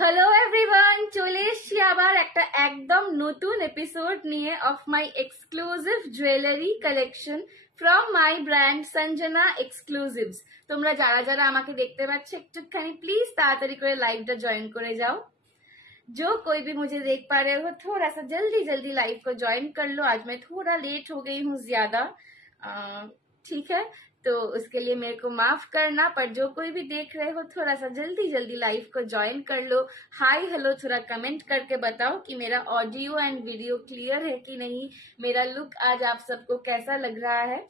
Hello everyone, চলে এসছি আবার একটা একদম নতুন এপিসোড নিয়ে of my exclusive jewellery collection from my brand Sanjana exclusives. তোমরা যারা যারা আমাকে দেখতে পাচ্ছ একটুখানি প্লিজ ताड़ाताड़ी করে লাইভটা জয়েন করে যাও। जो कोई भी मुझे देख पा रहे हो थोड़ा सा जल्दी जल्दी लाइव को ज्वाइन कर लो। आज मैं थोड़ा लेट हो गई हूँ ज्यादा, ठीक है, तो उसके लिए मेरे को माफ करना। पर जो कोई भी देख रहे हो थोड़ा सा जल्दी जल्दी लाइव को ज्वाइन कर लो। हाय हेलो थोड़ा कमेंट करके बताओ कि मेरा ऑडियो एंड वीडियो क्लियर है कि नहीं, मेरा लुक आज आप सबको कैसा लग रहा है।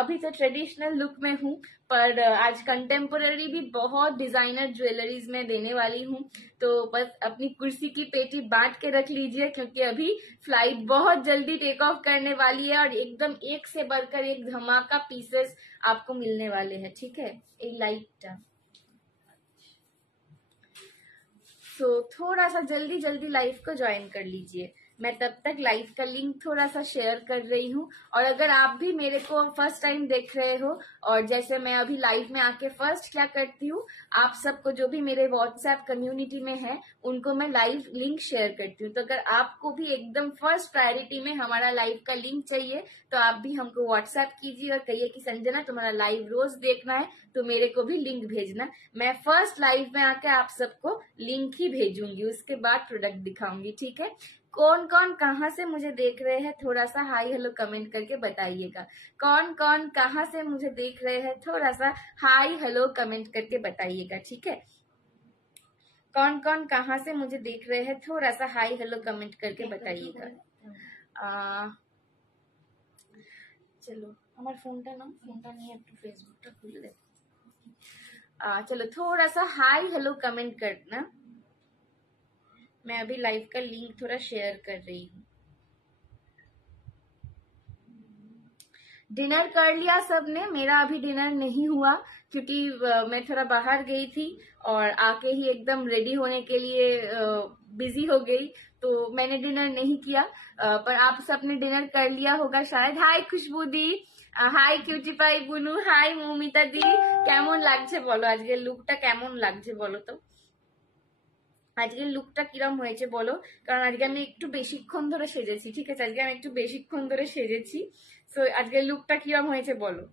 अभी तो ट्रेडिशनल लुक में हूँ, पर आज कंटेम्पोररी भी बहुत डिजाइनर ज्वेलरीज में देने वाली हूँ, तो बस अपनी कुर्सी की पेटी बांट के रख लीजिए क्योंकि अभी फ्लाइट बहुत जल्दी टेक ऑफ करने वाली है और एकदम एक से बढ़कर एक धमाका पीसेस आपको मिलने वाले हैं, ठीक है। एक लाइट तो थोड़ा सा जल्दी जल्दी लाइव को ज्वाइन कर लीजिए। मैं तब तक लाइव का लिंक थोड़ा सा शेयर कर रही हूँ। और अगर आप भी मेरे को फर्स्ट टाइम देख रहे हो और जैसे मैं अभी लाइव में आके फर्स्ट क्या करती हूँ, आप सबको जो भी मेरे व्हाट्सएप कम्युनिटी में है उनको मैं लाइव लिंक शेयर करती हूँ। तो अगर आपको भी एकदम फर्स्ट प्रायोरिटी में हमारा लाइव का लिंक चाहिए तो आप भी हमको व्हाट्सएप कीजिए और कहिए कि संजना तुम्हारा लाइव रोज देखना है तो मेरे को भी लिंक भेजना। मैं फर्स्ट लाइव में आके आप सबको लिंक ही भेजूंगी, उसके बाद प्रोडक्ट दिखाऊंगी, ठीक है। कौन कौन कहाँ से मुझे देख रहे हैं थोड़ा सा हाई हेलो कमेंट करके बताइएगा। कौन कौन कहाँ से मुझे देख रहे हैं थोड़ा सा हाई हेलो कमेंट करके बताइएगा, ठीक है। कौन कौन कहाँ से मुझे देख रहे हैं थोड़ा सा हाई हेलो कमेंट करके बताइएगा। चलो আমার ফোনটা নাও, ফোনটা নিয়ে একটু ফেসবুকটা খুলে দেখো। चलो थोड़ा सा हाई हेलो कमेंट करना। मैं अभी लाइव का लिंक थोड़ा शेयर कर रही हूँ। डिनर कर लिया सबने? मेरा अभी डिनर नहीं हुआ क्योंकि मैं थोड़ा बाहर गई थी और आके ही एकदम रेडी होने के लिए बिजी हो गई, तो मैंने डिनर नहीं किया। पर आप सबने डिनर कर लिया होगा शायद। हाय खुशबू दी, हाय किউটি পাই বুনু, হাই মৌমিতা দি, কেমন লাগছে বলো? আজকের লুকটা কেমন লাগছে বলো তো? আজকের লুকটা কিরম হয়েছে বলো, কারণ আজকে আমি একটু বেশিক্ষণ ধরে সেজেছি, ঠিক আছে। আজকে আমি একটু বেশিক্ষণ ধরে সেজেছি, তো আজকের লুকটা কিরম হয়েছে বলো।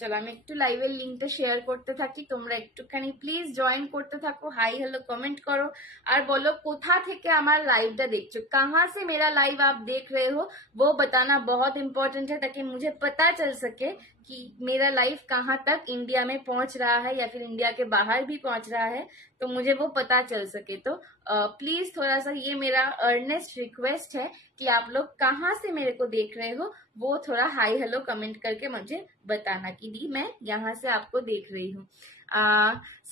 চলো আমি একটু লাইভের লিঙ্কটা শেয়ার করতে থাকি, তোমরা একটুখানি প্লিজ জয়েন করতে থাকো, হাই हेलो कमेंट करो और बोलो कोथा থেকে আমার লাইভটা দেখছো, कहाँ से मेरा लाइव आप देख रहे हो वो बताना बहुत इम्पोर्टेंट है, ताकि मुझे पता चल सके कि मेरा लाइव कहाँ तक इंडिया में पहुंच रहा है या फिर इंडिया के बाहर भी पहुंच रहा है, तो मुझे वो पता चल सके। तो प्लीज थोड़ा सा ये मेरा अर्नेस्ट रिक्वेस्ट है कि आप लोग कहाँ से मेरे को देख रहे हो वो थोड़ा हाई हेलो कमेंट करके मुझे बताना कि दी मैं यहाँ से आपको देख रही हूँ।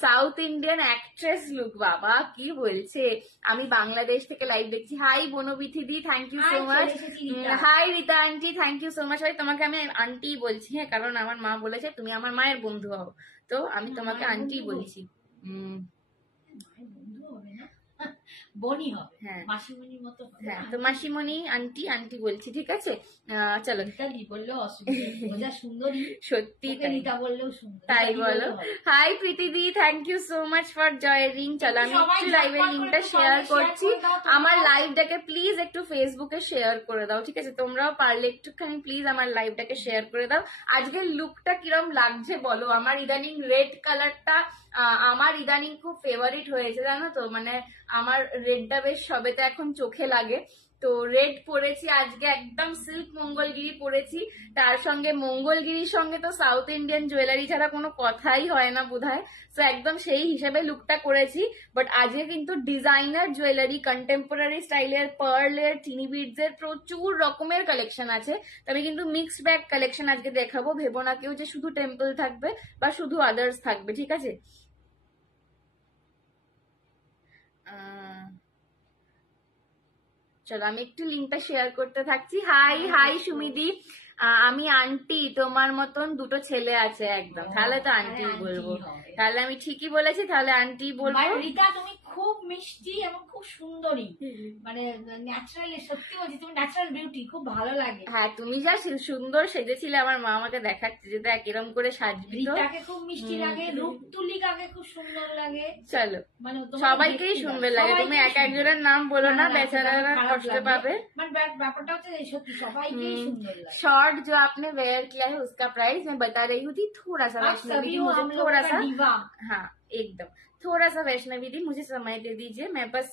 সাউথ ইন্ডিয়ান অ্যাক্ট্রেস লুক, বাবা কি বলছে। আমি বাংলাদেশ থেকে লাইভ দেখছি। হাই বনবিথি দি, thank you so much. Hi Rita aunty, thank you so much. ভাই তোমাকে আমি আন্টি বলছি, হ্যাঁ, কারণ আমার মা বলেছে তুমি আমার মায়ের বন্ধু হও, তো আমি তোমাকে আন্টি বলছি। বনি হবে, হ্যাঁ মাসিমণির মতো হবে। হ্যাঁ, তো মাসিমণি আন্টি আন্টি বলছি, ঠিক আছে। চলো রিতাদি বললেও অসুবিধা, সুন্দরী সত্যি রিতা বললেও সুন্দর, তাই বলো। হাই প্রীতি দি, thank you so much for joining. চলো আমি একটু লাইভের লিঙ্কটা শেয়ার করছি। আমার লাইভটাকে প্লিজ একটু ফেসবুকে শেয়ার করে দাও, ঠিক আছে। তোমরাও পারলে একটুখানি প্লিজ আমার লাইভটাকে শেয়ার করে দাও। আজকের লুকটা কিরম লাগছে বলো। আমার ইদানিং রেড কালারটা আমার ইদানিং খুব ফেভারিট হয়েছে, জানো তো। মানে আমার রেডটা বেশ সবেতে এখন চোখে লাগে, তো রেড পরেছি আজকে, একদম সিল্ক মঙ্গলগিরি পরেছি। তার সঙ্গে মঙ্গলগিরির সঙ্গে তো সাউথ ইন্ডিয়ান জুয়েলারি ছাড়া কোনো কথাই হয় না বোধহয়, তো একদম সেই হিসেবে লুকটা করেছি। বাট আজকে কিন্তু ডিজাইনার জুয়েলারি, কন্টেম্পোরারি স্টাইলের, পার্লের, টিনি বিডসের প্রচুর রকমের কালেকশন আছে। তো আমি কিন্তু মিক্সড ব্যাগ কালেকশন আজকে দেখাবো। ভেবো না কেউ যে শুধু টেম্পল থাকবে বা শুধু আদার্স থাকবে, ঠিক আছে। চলো আমি একটু লিঙ্কটা শেয়ার করতে থাকছি। হাই হাই সুমিদি, আমি আন্টি, তোমার মতন দুটো ছেলে আছে একদম, তাহলে তো আন্টি তাহলে বলবো। aunty হবে। তাহলে আমি ঠিকই বলেছি, তাহলে আন্টি বলবো। বাট রিতা তুমি খুব মিষ্টি এবং খুব সুন্দরী, মানে ন্যাচারাল, সত্যি বলছি তুমি ন্যাচারাল বিউটি, খুব ভালো লাগে। হ্যাঁ, তুমি যা সুন্দর সেজেছিলে, আমার মা আমাকে দেখাচ্ছে যে দেখ এরকম করে সাজবি তো। রিতাকে খুব মিষ্টি লাগে, রূপতুলিকাকে খুব সুন্দর লাগে, চলো মানে সবাইকেই সুন্দর লাগে, তুমি এক একজনের নাম বলো না, বেচারারা কষ্ট পাবে। ব্যাপারটা হচ্ছে সত্যি সবাইকেই সুন্দর লাগে। शॉर्ट जो आपने वेयर किया है उसका प्राइस मैं बता रही हूँ थी, थोड़ा सा आप वैष्णवी सभी दी, हो मुझे हम लोग थोड़ा का सा, दीवा। हाँ एकदम थोड़ा सा वैष्णवी दी, मुझे समय दे दीजिए, मैं बस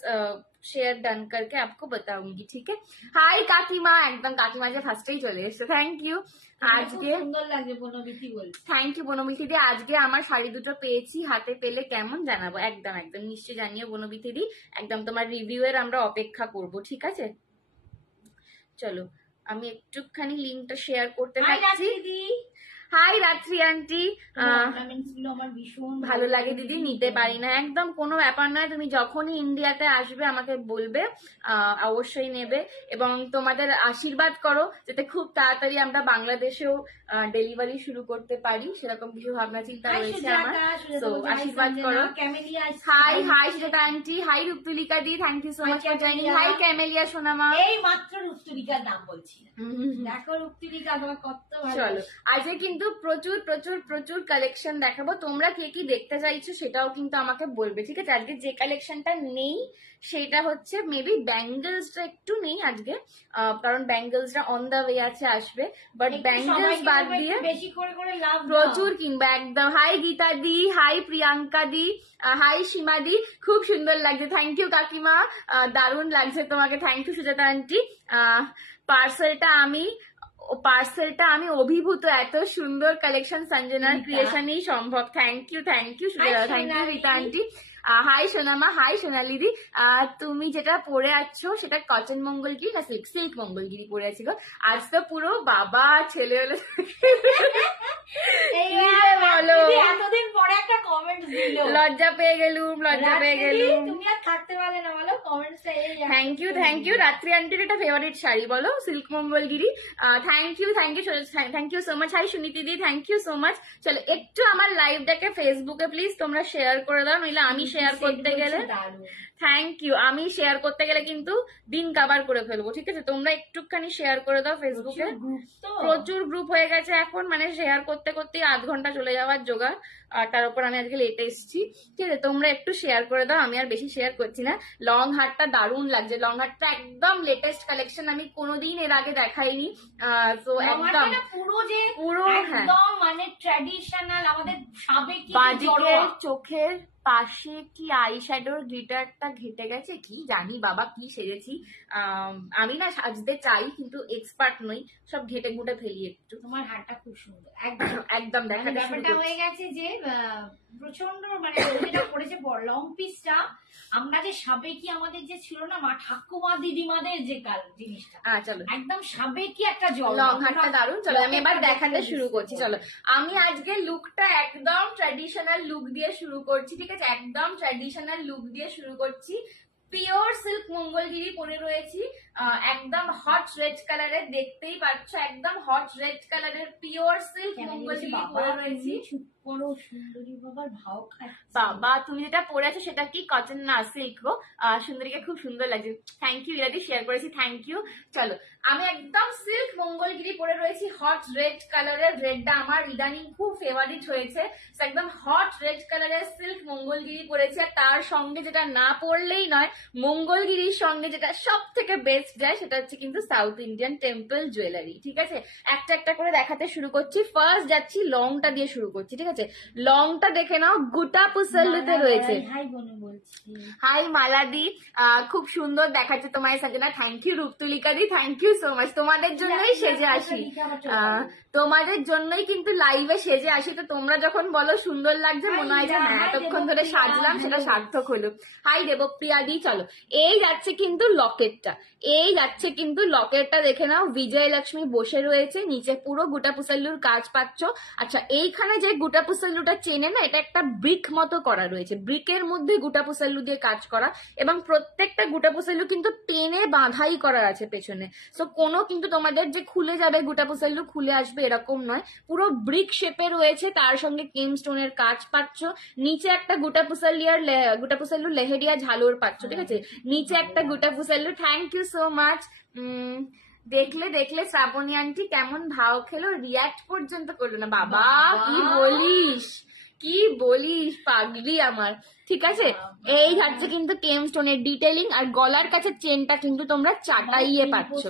शेयर डन करके आपको बताऊंगी, ठीक है। हाय काकीमा, एकदम काकीमा যে ফার্স্টেই চলে এসেছে, থ্যাংক ইউ। আজকে সুন্দর লাগে বনবিতি বলছি। থ্যাংক ইউ বনবিথি দি, আজকে আমার শাড়ি দুটো পেয়েছি, হাতে পেলে কেমন জানাবো, একদম একদম নিশ্চয়ই জানিও বনবিথি দি, একদম তোমার রিভিউ এর আমরা অপেক্ষা করব, ঠিক আছে। চলো আমি একটুখানি লিঙ্কটা শেয়ার করতে হাই থাকছি। দিদি, হাই রাত্রি আন্টি, অর্নামেন্টস গুলো আমার ভীষণ ভালো লাগে দিদি, নিতে পারি না, একদম কোনো ব্যাপার নয়, তুমি যখনই ইন্ডিয়াতে আসবে আমাকে বলবে, অবশ্যই নেবে, এবং তোমাদের আশীর্বাদ করো যাতে খুব তাড়াতাড়ি আমরা বাংলাদেশেও ডেলিভারি শুরু করতে পারি, সেরকম কিছু ভাবনা চিন্তা রয়েছে আমার, তো আশীর্বাদ করো। Hi hi Sujata aunty, hi Ruptulika দি, thank you so much for joining, hi Camellia সোনামা। এই মাত্র রূপতুলিকার নাম বলছি, দেখো রূপতুলিকা তোমার কত ভালো। চলো আজকে কিন্তু প্রচুর প্রচুর প্রচুর কালেকশন দেখাবো, তোমরা কে কি দেখতে চাইছো সেটাও কিন্তু আমাকে বলবে, ঠিক আছে। আজকে যে কালেকশনটা নেই সেটা হচ্ছে মেবি ব্যাঙ্গেলসটা একটু নেই আজকে, কারণ ব্যাঙ্গেলসটা অন দা ওয়ে আছে, আসবে, বাট ব্যাঙ্গেলস বাদ দিয়ে বেশি করে করে লাভ প্রচুর কিনবে একদম। হাই গীতা দি, হাই প্রিয়াঙ্কা দি, হাই সীমা দি, খুব সুন্দর লাগছে, থ্যাংক ইউ কাকিমা, দারুণ লাগছে তোমাকে, থ্যাংক ইউ সুজাতা আন্টি। পার্সেলটা আমি অভিভূত, এত সুন্দর কালেকশন সঞ্জনার ক্রিয়েশনেই সম্ভব, thank you Sujata, thank you Rita aunty. Hi সোনামা, হাই সোনালিদি, তুমি যেটা পরে আছো সেটা কটন মঙ্গলগিরি না সিল্ক মঙ্গলগিরি পরে আছি গো, আজ তো পুরো বাবা ছেলে হলো বলো, এতদিন পরে একটা কমেন্ট দিল, লজ্জা পেয়ে গেলুম। তুমি আর থাকতে পারলে না বলো কমেন্টসটা। থ্যাংক ইউ রাত্রি আন্টির এটা ফেভারিট শাড়ি বলো, silk Mangalagiri, thank you so much. Hi Suniti দি, থ্যাংক ইউ সো মাচ। চলো একটু আমার লাইভটাকে ফেসবুকে প্লিজ তোমরা শেয়ার করে দাও, নইলে আমি শেয়ার করতে গেলে, থ্যাংক ইউ, আমি শেয়ার করতে গেলে কিন্তু দিন কাবার করে ফেলবো, ঠিক আছে। তোমরা একটুখানি শেয়ার করে দাও ফেসবুকে, প্রচুর গ্রুপ হয়ে গেছে এখন, মানে শেয়ার করতে করতে আধ ঘন্টা চলে যাওয়ার জোগাড়, আর তার উপর আমি আজকে লেটে এসেছি, ঠিক আছে। তোমরা একটু শেয়ার করে দাও, আমি আর বেশি শেয়ার করছি না। লং হারটা দারুণ লাগছে, লং হারটা একদম লেটেস্ট কালেকশন, আমি কোনোদিন এর আগে দেখাইনি, তো একদম পুরো একদম মানে ট্র্যাডিশনাল, আমাদের সাবেকি বাজিকে চোখের পাশে কি আই শ্যাডোর গ্লিটারটা ঘেটে গেছে, কি জানি বাবা কি সেজেছি, আমি না সাজতে চাই কিন্তু এক্সপার্ট নই, সব ঘেটে ঘুটে ফেলি একটু। তোমার হারটা খুব সুন্দর, একদম দেখাতে শুরু ব্যাপারটা হয়ে গেছে যে প্রচন্ড, মানে যেটা পড়েছে লং পিসটা, আমরা যে সাবেকি আমাদের যে ছিল না মা ঠাকুমা দিদিমাদের যে জিনিসটা, চলো একদম সাবেকি একটা জল, লং হারটা দারুণ। চলো আমি এবার দেখাতে শুরু করছি, চলো আমি আজকে লুকটা একদম ট্র্যাডিশনাল লুক দিয়ে শুরু করছি, ঠিক আছে, একদম ট্র্যাডিশনাল লুক দিয়ে শুরু করছি। পিওর সিল্ক মঙ্গলগিরি পরে রয়েছি, একদম হট রেড কালারের, দেখতেই পাচ্ছ একদম হট রেড কালারের পিওর সিল্ক মঙ্গলগিরি পরে রয়েছি। সুন্দরী বাবার ভাও বাবা তুমি যেটা পরে আছো সেটা কি কটন না সিল্ক গো, সুন্দরীকে খুব সুন্দর লাগছে, থ্যাংক ইউ ইরাদি, শেয়ার করেছি, থ্যাংক ইউ। চলো আমি একদম সিল্ক মঙ্গলগিরি পরে রয়েছি, হট রেড কালারের, রেডটা আমার ইদানিং খুব ফেভারিট হয়েছে, একদম হট রেড কালারের সিল্ক মঙ্গলগিরি পরেছি, আর তার সঙ্গে যেটা না পরলেই নয়, মঙ্গলগিরির সঙ্গে যেটা সব থেকে বেস্ট যায় সেটা হচ্ছে কিন্তু সাউথ ইন্ডিয়ান টেম্পল জুয়েলারি, ঠিক আছে। একটা একটা করে দেখাতে শুরু করছি, ফার্স্ট যাচ্ছি লংটা দিয়ে শুরু করছি, ঠিক আছে। লংটা দেখে নাও, গুটা পুসল্লুতে রয়েছে। হাই মালাদি, খুব সুন্দর দেখাচ্ছে তোমায় সাজনা, থ্যাংক ইউ রূপতুলিকা দি, থ্যাংক ইউ সো মাচ। তোমাদের জন্যই সেজে আসি, তোমাদের জন্যই কিন্তু লাইভে সেজে আসি, তো তোমরা যখন বলো সুন্দর লাগছে মনে হয় যে হ্যাঁ এতক্ষণ ধরে সাজলাম সেটা সার্থক হলো। হাই দেবপ্রিয়া দি, চলো চলো এই যাচ্ছে কিন্তু লকেটটা, এই যাচ্ছে কিন্তু লকেটটা দেখে নাও, বিজয়লক্ষ্মী বসে রয়েছে, নিচে পুরো গোটা পুসাল্লুর কাজ পাচ্ছ। আচ্ছা এইখানে যে গোটা পুসাল্লুটা চেনে না, এটা একটা ব্রিক মতো করা রয়েছে, ব্রিকের মধ্যে গোটা পুসাল্লু দিয়ে কাজ করা, এবং প্রত্যেকটা গোটা পুসাল্লু কিন্তু টেনে বাঁধাই করা আছে পেছনে। সো কোনো কিন্তু তোমাদের যে খুলে যাবে গোটা পুসাল্লু খুলে আসবে এরকম নয়, পুরো ব্রিক শেপে রয়েছে, তার সঙ্গে কেম স্টোনের কাজ পাচ্ছ। নিচে একটা গোটা পুসাল্লু লেহেরিয়া ঝালর পাচ্ছ, ঠিক আছে, নিচে একটা গোটা পুসাল্লু। Thank you so much. দেখলে দেখলে শ্রাবণী আন্টি কেমন ভাও খেলো, রিয়াক্ট পর্যন্ত করলো না। বাবা কি বলিস, কি বলিস পাগলি আমার। ঠিক আছে, এই যাচ্ছে কিন্তু কেম স্টোনের ডিটেলিং, আর গলার কাছে চেনটা কিন্তু তোমরা চাটাইয়ে পাচ্ছ।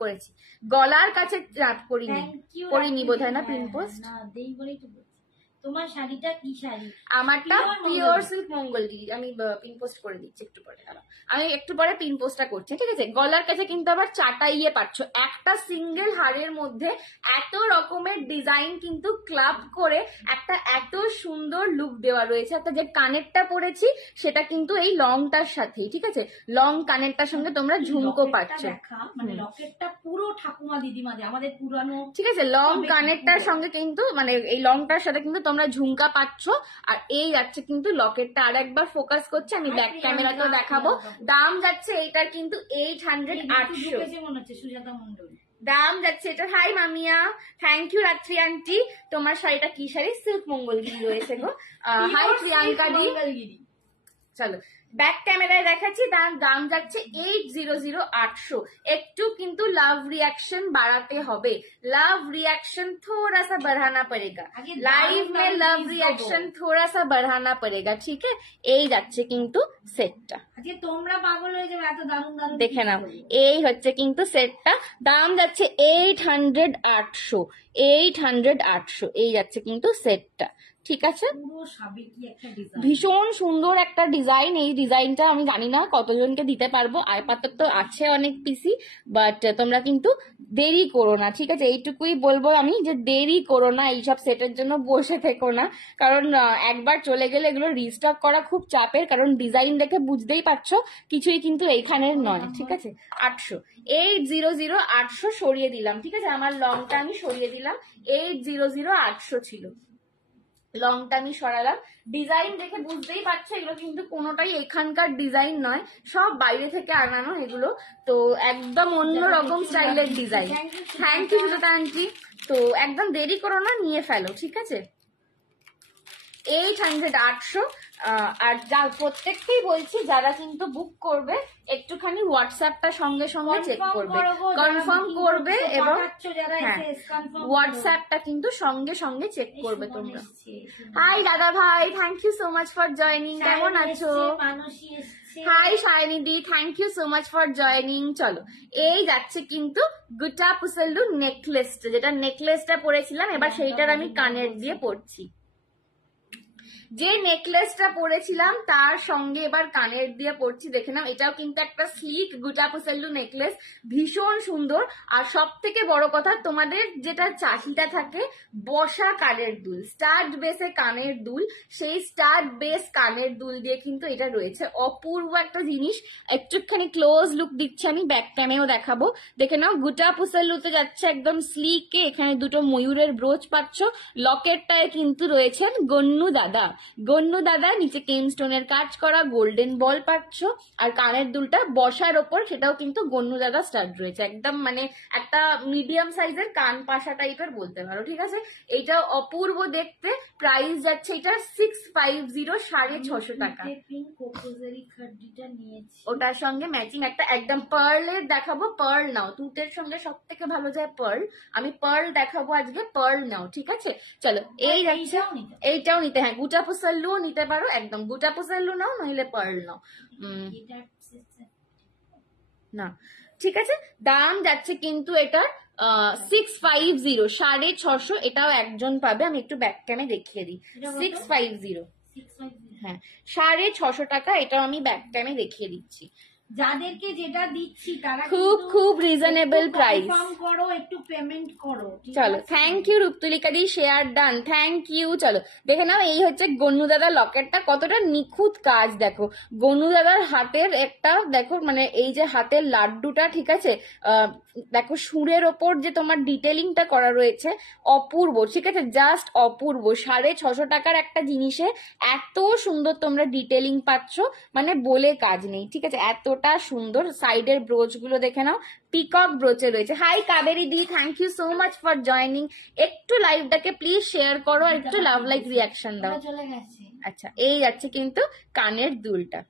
করেছি, গলার কাছে করিনি বোধহয় না প্রিন্ট পোস্ট। তোমার শাড়িটা কি শাড়ি? আমারটা পিওর সিল্ক মঙ্গলগিরি, আমি পিন পোস্ট করে দিচ্ছি একটু পরে, আমি একটু পরে পিন পোস্টটা করছি, ঠিক আছে। গলার কাছে কিন্তু আবার চাটাইয়ে পাচ্ছ, একটা সিঙ্গেল হারের মধ্যে এত রকমের ডিজাইন কিন্তু ক্লাব করে একটা এত সুন্দর লুক দেওয়া রয়েছে। একটা যে কানেরটা পরেছি সেটা কিন্তু এই লংটার সাথেই, ঠিক আছে, লং কানেরটার সঙ্গে তোমরা ঝুমকো পাচ্ছ, মানে লকেটটা পুরো ঠাকুমা দিদিমাদের আমাদের পুরানো, ঠিক আছে, লং কানেরটার সঙ্গে কিন্তু মানে এই লংটার সাথে কিন্তু তোমরা ঝুমকা পাচ্ছ। আর এই যাচ্ছে কিন্তু লকেটটা, আর একবার ফোকাস করছে, আমি ব্যাক ক্যামেরাতেও দেখাবো। দাম যাচ্ছে এইটার কিন্তু 800 মনে হচ্ছে সুজাতা মন্ডল দাম যাচ্ছে এটা। হাই মামিয়া, থ্যাংক ইউ রাত্রি আন্টি। তোমার শাড়িটা কি শাড়ি? সিল্ক মঙ্গলগিরি রয়েছে গো। হাই প্রিয়াঙ্কা দি। চলো ব্যাক ক্যামেরায় দেখাচ্ছি, দাম যাচ্ছে 800। একটু কিন্তু লাভ রিয়াকশন বাড়াতে হবে, লাভ रिएक्शन थोड़ा सा बढ़ाना पड़ेगा, लाइव में लव रिएक्शन थोड़ा सा बढ़ाना पड़ेगा, ठीक है। এই যাচ্ছে কিন্তু সেটটা, তোমরা পাগল হয়ে যাবে এত দারুণ দারুণ দেখে নাও। এই হচ্ছে কিন্তু সেটটা, দাম যাচ্ছে 800। এই যাচ্ছে কিন্তু সেটটা, ঠিক আছে। ভীষণ সুন্দর একটা ডিজাইন, এই ডিজাইনটা আমি জানি না কতজনকে দিতে পারবো, আপাতত আছে অনেক পিসি, বাট তোমরা কিন্তু দেরি করো না, ঠিক আছে। এইটুকুই বলবো আমি, যে দেরি করো না, এইসব সেটের জন্য বসে থেকো না, কারণ একবার চলে গেলে এগুলো রিস্টক করা খুব চাপের, কারণ ডিজাইন দেখে বুঝতেই পারছো কিছুই কিন্তু এইখানের নয়, ঠিক আছে। 800 সরিয়ে দিলাম, ঠিক আছে, আমার লংটা আমি সরিয়ে দিলাম, 800 ছিল, লংটা আমি সরালাম। ডিজাইন দেখে বুঝতেই পারছো এগুলো কিন্তু কোনোটাই এখানকার ডিজাইন নয়, সব বাইরে থেকে আনানো এগুলো, তো একদম অন্যরকম স্টাইলের design. Thank you Sujata aunty. তো একদম দেরি করো না, নিয়ে ফেলো, ঠিক আছে। 800 আর যা প্রত্যেককেই বলছি যারা কিন্তু বুক করবে একটুখানি হোয়াটসঅ্যাপটা সঙ্গে সঙ্গে চেক করবে, কনফার্ম করবে, এবং হোয়াটসঅ্যাপটা কিন্তু সঙ্গে সঙ্গে চেক করবে তোমরা। হাই দাদা ভাই, thank you so much for joining, কেমন আছো? হাই শায়নি দি, thank you so much for joining. চলো এই যাচ্ছে কিন্তু গোটা পুসাল্লু নেকলেসটা, যেটা নেকলেসটা পরেছিলাম, এবার সেইটার আমি কানের দিয়ে পরছি। যে নেকলেসটা পরেছিলাম তার সঙ্গে এবার কানের দিয়ে পড়ছি, দেখে নাও। এটাও কিন্তু একটা স্লিক গোটা পুসাল্লু নেকলেস, ভীষণ সুন্দর। আর সব থেকে বড় কথা, তোমাদের যেটা চাহিদা থাকে বসা কানের দুল, স্টাড বেসে কানের দুল, সেই স্টাড বেস কানের দুল দিয়ে কিন্তু এটা রয়েছে, অপূর্ব একটা জিনিস। একটুখানি ক্লোজ লুক দিচ্ছি আমি, ব্যাক ক্যামেরাও দেখাবো, দেখে নাও। গোটা পুসাল্লুতে যাচ্ছে একদম স্লিকে, এখানে দুটো ময়ূরের ব্রোচ পাচ্ছ, লকেটটায় কিন্তু রয়েছেন গন্নু দাদা, নিচে কেম স্টোনের কাজ করা গোল্ডেন বল পাচ্ছ, আর কানের দুলটা বসার ওপর সেটাও কিন্তু গন্নু দাদা স্টাড রয়েছে, একদম মানে একটা মিডিয়াম সাইজের কান পাশা টাইপের বলতে পারো, ঠিক আছে। এইটা অপূর্ব দেখতে। প্রাইস যাচ্ছে এটা 650, 650 টাকা। ওটার সঙ্গে ম্যাচিং একটা একদম পার্লের দেখাবো, পার্ল নাও, তুতের সঙ্গে সব থেকে ভালো যায় পার্ল, আমি পার্ল দেখাবো আজকে, পার্ল নাও, ঠিক আছে। চলো এই যাচ্ছে, এইটাও নিতে, হ্যাঁ গোটা পুসাল্লুও নিতে পারো, একদম গোটা পুসাল্লু নাও, নইলে পার্ল নাও, না ঠিক আছে। দাম যাচ্ছে কিন্তু এটার 650, 650, এটাও একজন পাবে, আমি একটু ব্যাক ক্যামে দেখিয়ে দিই। 650, হ্যাঁ 650 টাকা, এটাও আমি ব্যাক ক্যামে দেখিয়ে দিচ্ছি। যাদেরকে যেটা দিচ্ছি তারা খুব খুব রিজনেবল প্রাইস। কনফার্ম করো, একটু পেমেন্ট করো। চলো, থ্যাংক ইউ রূপতুলিকা দি, শেয়ার ডান, থ্যাংক ইউ। চলো দেখে নাও, এই হচ্ছে গনু দাদার লকেটটা, কতটা নিখুঁত কাজ দেখো। গনু দাদার হাতের একটা দেখো, মানে এই যে হাতের লাড্ডুটা, ঠিক আছে, দেখো সুরের ওপর যে তোমার ডিটেলিংটা করা রয়েছে, অপূর্ব, ঠিক আছে, জাস্ট অপূর্ব। 650 টাকার একটা জিনিসে এত সুন্দর তোমরা ডিটেলিং পাচ্ছ, মানে বলে কাজ নেই, ঠিক আছে, এতটা সুন্দর। সাইডের ব্রোচ গুলো দেখে নাও, পিকক ব্রোচে রয়েছে। হাই কাবেরি দি, thank you so much for joining. একটু লাইভটাকে প্লিজ শেয়ার করো আর একটু লাভ লাইক রিয়াকশন দাও। চলে গেছে। আচ্ছা, এই যাচ্ছে কিন্তু কানের দুলটা,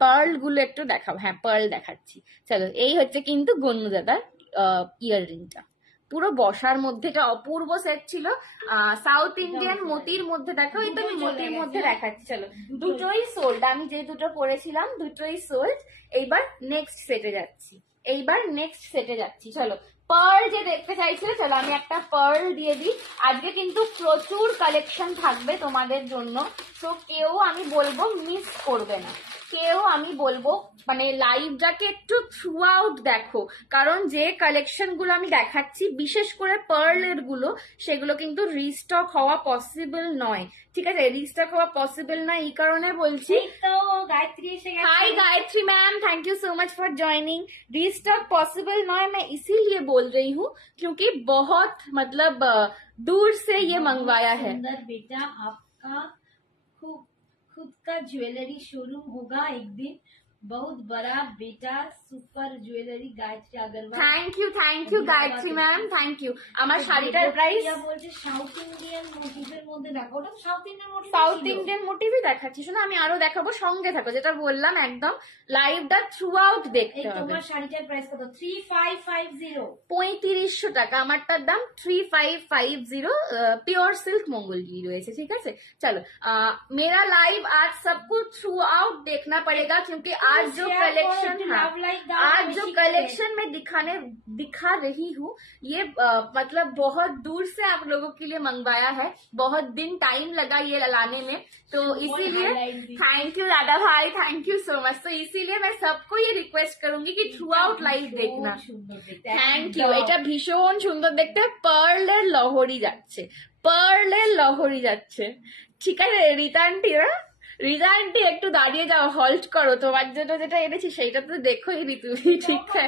পার্ল গুলো একটু দেখাও। হ্যাঁ, পার্ল দেখাচ্ছি। চলো, এই হচ্ছে কিন্তু গনু দাদার ইয়াররিংটা, পুরো বসার মধ্যে, এটা অপূর্ব সেট ছিল। সাউথ ইন্ডিয়ান মতির মধ্যে দেখো, এই তো আমি মতির মধ্যে দেখাচ্ছি। চলো, দুটোই সোল্ড, আমি যে দুটো পরেছিলাম দুটোই সোল্ড। এইবার নেক্সট সেটে যাচ্ছি। চলো, পার্ল যে দেখতে চাইছিলে, চলো আমি একটা পার্ল দিয়ে দিই। আজকে কিন্তু প্রচুর কালেকশন থাকবে তোমাদের জন্য, তো কেউ আমি বলবো মিস করবে না, কেউ আমি বলবো মানে লাইভটাকে একটু থ্রু আউট দেখো, কারণ যে কালেকশন গুলো আমি দেখাচ্ছি, বিশেষ করে পার্লের গুলো, সেগুলো কিন্তু রিস্টক হওয়া পসিবল নয়, ঠিক আছে, রিস্টক হওয়া পসিবল নয়, এই কারণে বলছি। তো গায়ত্রী এসে গেছে। Hi Gayatri ma'am, thank you so much for joining. Restock possible नहीं है, मैं इसीलिए बोल रही हूँ क्योंकि बहुत मतलब दूर से ये मंगवाया है। सुंदर बेटा, आपका खुद का ज्वेलरी शोरूम होगा एक दिन, बहुत बड़ा बेटा, super jewellery Gayatri Agarwal. Thank you Gayatri ma'am, thank you. আমার শাড়িটার প্রাইস বলছে সাউথ ইন্ডিয়ান মোটিভের মধ্যে দেখো, ওটা সাউথ ইন্ডিয়ান মোটিভই দেখাচ্ছি, শোনো আমি আরো দেখাবো, সঙ্গে থাকো, যেটা বললাম একদম লাইভটা থ্রু আউট দেখতে হবে। তোমার শাড়িটার প্রাইস কত? 3550, 3500 টাকা, আমারটার দাম 3550। পিওর সিল্ক মঙ্গলগিরি রয়েছে, ঠিক আছে। চলো, मेरा लाइव आज सबको थ्रू आउट देखना पड़ेगा क्योंकि आज जो कलेक्शन मैं दिखा रही हूँ, ये मतलब बहुत दूर से आप लोगों के लिए मंगवाया है, बहुत दिन टाइम लगा ये लाने में, तो इसीलिए थैंक यू राधा भाई, थैंक यू सो मच। तो इसीलिए मैं सबको ये रिक्वेस्ट करूंगी कि थ्रू आउट लाइव देखना। Thank you. এটা ভীষণ সুন্দর দেখতে, পার্লের লহরি যাচ্ছে, ঠিক আছে। রিতা আন্টি একটু দাঁড়িয়ে যাও, হল্ট করো, তোমার জন্য যেটা এনেছি সেইটা তো দেখোই নি তুমি, ঠিক আছে,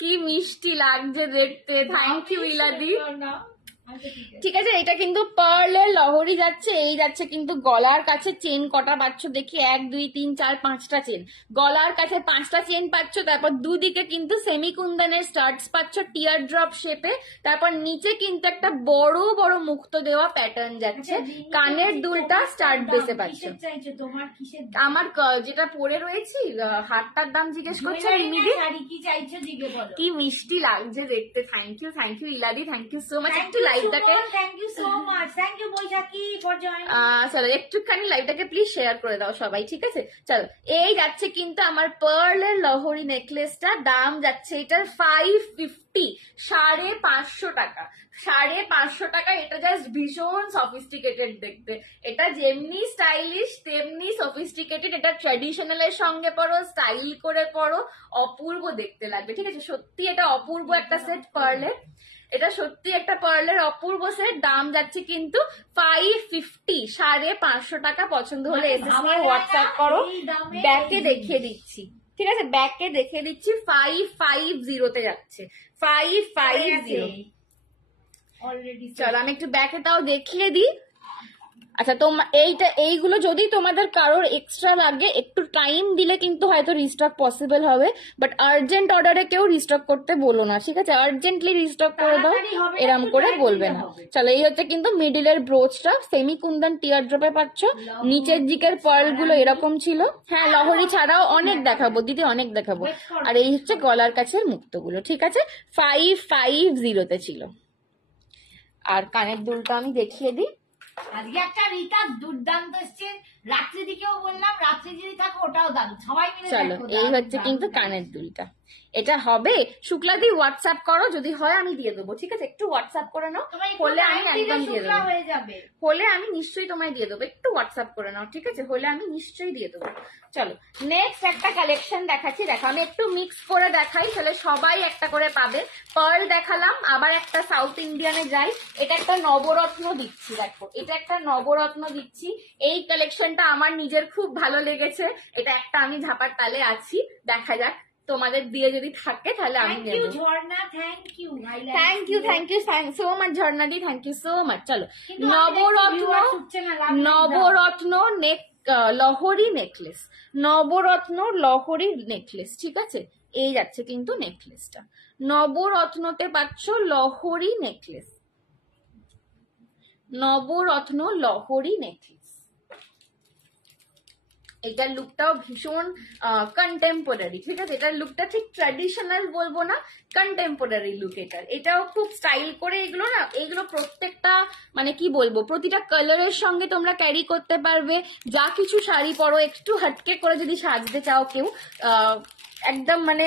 কি মিষ্টি লাগছে দেখতে। থ্যাংক ইউ ইলাদি, ঠিক আছে। এটা কিন্তু পার্লের লহরি যাচ্ছে, এই যাচ্ছে কিন্তু গলার কাছে চেন কটা পাচ্ছ দেখি, 1 2 3 4 5টা চেন, গলার কাছে 5টা চেন পাচ্ছ, তারপর দুদিকে কিন্তু সেমি কুন্দনের স্টার্টস পাচ্ছ টিয়ার ড্রপ শেপে, তারপর নিচে কিন্তু একটা বড় বড় মুক্ত দেওয়া প্যাটার্ন যাচ্ছে, কানের দুলটা স্টার্ট বেসে পাচ্ছ। আমার যেটা পরে রয়েছি, হারটার দাম জিজ্ঞেস করছো, কি মিষ্টি লাগছে দেখতে। থ্যাংক ইউ ইলাদি, থ্যাংক ইউ সো মাচ। একটু লাইভটাকে চলো একটুখানি লাইভটাকে প্লিজ শেয়ার করে দাও সবাই, ঠিক আছে। চলো, এই যাচ্ছে কিন্তু আমার পার্লের লহরি নেকলেসটা, দাম যাচ্ছে এটার 550, 550 টাকা, 550 টাকা। এটা জাস্ট ভীষণ সফিস্টিকেটেড দেখতে, এটা যেমনি স্টাইলিশ তেমনি সফিস্টিকেটেড। এটা ট্র্যাডিশনালের সঙ্গে পরো, স্টাইল করে পরো, অপূর্ব দেখতে লাগবে, ঠিক আছে। সত্যি এটা অপূর্ব একটা সেট পার্লের, এটা সত্যি একটা পার্লের অপূর্ব সেট। দাম যাচ্ছে কিন্তু 550, 550 টাকা। পছন্দ হলে এসএস নিয়ে হোয়াটসঅ্যাপ করো, ব্যাকে দেখিয়ে দিচ্ছি, ঠিক আছে, ব্যাকে দেখিয়ে দিচ্ছি। 550 যাচ্ছে, 550। চলো আমি একটু ব্যাকেটাও দেখিয়ে দিই। আচ্ছা, এইগুলো যদি তোমাদের কারোর এক্সট্রা লাগে, একটু টাইম দিলে কিন্তু হয়তো রিস্টক পসিবল হবে, বাট আর্জেন্ট অর্ডারে কেউ রিস্টক করতে বলো না, ঠিক আছে, আর্জেন্টলি রিস্টক করে দাও, এরম করে বলবে না। চলো, এই হচ্ছে কিন্তু মিডিলের ব্রোচটা, সেমি কুন্দন টিয়ার ড্রপে পাচ্ছ, নিচের দিকের পার্ল গুলো এরকম ছিল। হ্যাঁ, লহরি ছাড়াও অনেক দেখাবো দিদি, অনেক দেখাবো। আর এই হচ্ছে গলার কাছের মুক্তগুলো, ঠিক আছে, 550 ছিল। আর কানের দুলটা আমি দেখিয়ে দিই। আজকে একটা রিতা দুর্দান্ত এসছে, রাত্রি দিকেও বললাম, রাত্রি যদি থাকো ওটাও দারুণ, সবাই মিলে চলো দেখো, এই দারুণ, হচ্ছে দারুণ কিন্তু দেখো। কানের দুলটা। এটা হবে শুক্লাদি, হোয়াটসঅ্যাপ করো, যদি হয় আমি দিয়ে দেবো, ঠিক আছে? একটু হোয়াটসঅ্যাপ করে নাও, তোমার একটু হলে আমি time দিলে একদম দিয়ে শুক্লা দেবো, হয়ে যাবে। হলে আমি নিশ্চয়ই তোমায় দিয়ে দেবো, একটু হোয়াটসঅ্যাপ করে নাও, ঠিক আছে? হলে আমি নিশ্চয়ই দিয়ে দেবো। চলো নেক্সট একটা কালেকশন দেখাচ্ছি, দেখো আমি একটু মিক্স করে দেখাই, তাহলে সবাই একটা করে পাবে। পার্ল দেখালাম, আবার একটা সাউথ ইন্ডিয়ানে যাই, এটা একটা নবরত্ন দিচ্ছি, দেখো এটা একটা নবরত্ন দিচ্ছি। এই কালেকশনটা আমার নিজের খুব ভালো লেগেছে, এটা একটা আমি ঝাপার তালে আছি, দেখা যাক তোমাদের দিয়ে যদি থাকে তাহলে আমি থ্যাংক ইউ নেবো। ঝর্ণা, থ্যাংক ইউ ভাই, thank you so much Jharna দি, থ্যাংক ইউ সো মাচ। চলো কিন্তু আমি দেখছি viewers উঠছে না, লাভ নেই, দাও। নবরত্ন লহরি নেকলেস, নবরত্ন লহরি নেকলেস, ঠিক আছে? এই যাচ্ছে কিন্তু নেকলেসটা, নবরত্নতে পাচ্ছ লহরি নেকলেস, নবরত্ন লহরি নেকলেস। এটার লুকটাও ভীষণ কন্টেম্পোরারি, ঠিক আছে? এটার লুকটা ঠিক ট্র্যাডিশনাল বলবো না, কন্টেম্পোরারি লুক এটার। এটাও খুব স্টাইল করে, এগুলো না, এগুলো প্রত্যেকটা মানে কি বলবো, প্রতিটা কালারের সঙ্গে তোমরা ক্যারি করতে পারবে। যা কিছু শাড়ি পরো, একটু হাটকে করে যদি সাজতে চাও কেউ, একদম মানে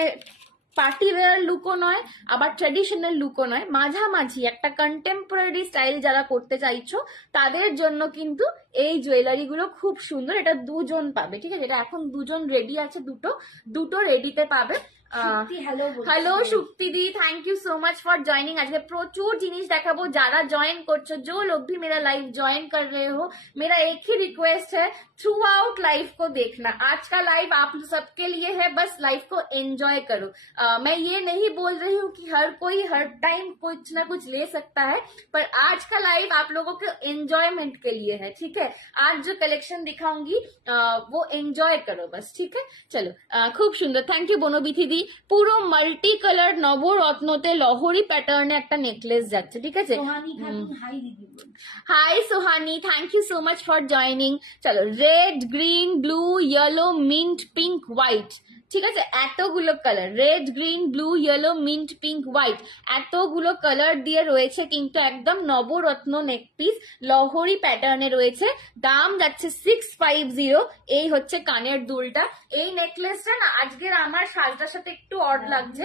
পার্টি ওয়্যার লুকও নয়, আবার ট্র্যাডিশনাল লুকও নয়, মাঝামাঝি একটা কন্টেম্পোরারি স্টাইল যারা করতে চাইছো তাদের জন্য কিন্তু এই জুয়েলারি গুলো খুব সুন্দর। এটা দুজন পাবে, ঠিক আছে? এটা এখন দুজন রেডি আছে, দুটো রেডিতে পাবে। হ্যালো সুপ্তিদি, thank you so much for joining. আজকে প্রচুর জিনিস দেখাবো, যারা জয়েন করছো, जो लोग भी मेरा लाइव ज्वाइन कर रहे हो, मेरा एक ही रिक्वेस्ट है, थ्रू आउट लाइव को देखना। आज का लाइव आप सबके लिए है, बस लाइव को एंजॉय करो। मैं ये नहीं बोल रही हूँ कि हर कोई हर टाइम कुछ ना कुछ ले सकता है, पर आज का लाइव आप लोगों के एंजॉयमेंट के लिए है, ठीक है? आज जो कलेक्शन दिखाऊंगी वो एंजॉय करो बस, ठीक है? चलो খুব সুন্দর, থ্যাংক ইউ বনবিথি দি। পুরো মাল্টি কালার নবরত্নতে লহরি প্যাটার্নে একটা নেকলেস যাচ্ছে, ঠিক আছে? সোহানি খাতুন, হাই দিদি বল। Hi Sohani, thank you so much for joining. চলো red, green, blue, yellow, mint, pink, white, ঠিক আছে? এতগুলো colour, red, green, blue, yellow, mint, pink, white, এতগুলো কালার দিয়ে রয়েছে কিন্তু একদম নবরত্ন নেক পিস, লহরি প্যাটার্নে রয়েছে। দাম যাচ্ছে 650। এই হচ্ছে কানের দুলটা। এই নেকলেসটা না আজকের আমার সাজটার সাথে একটু অড লাগছে।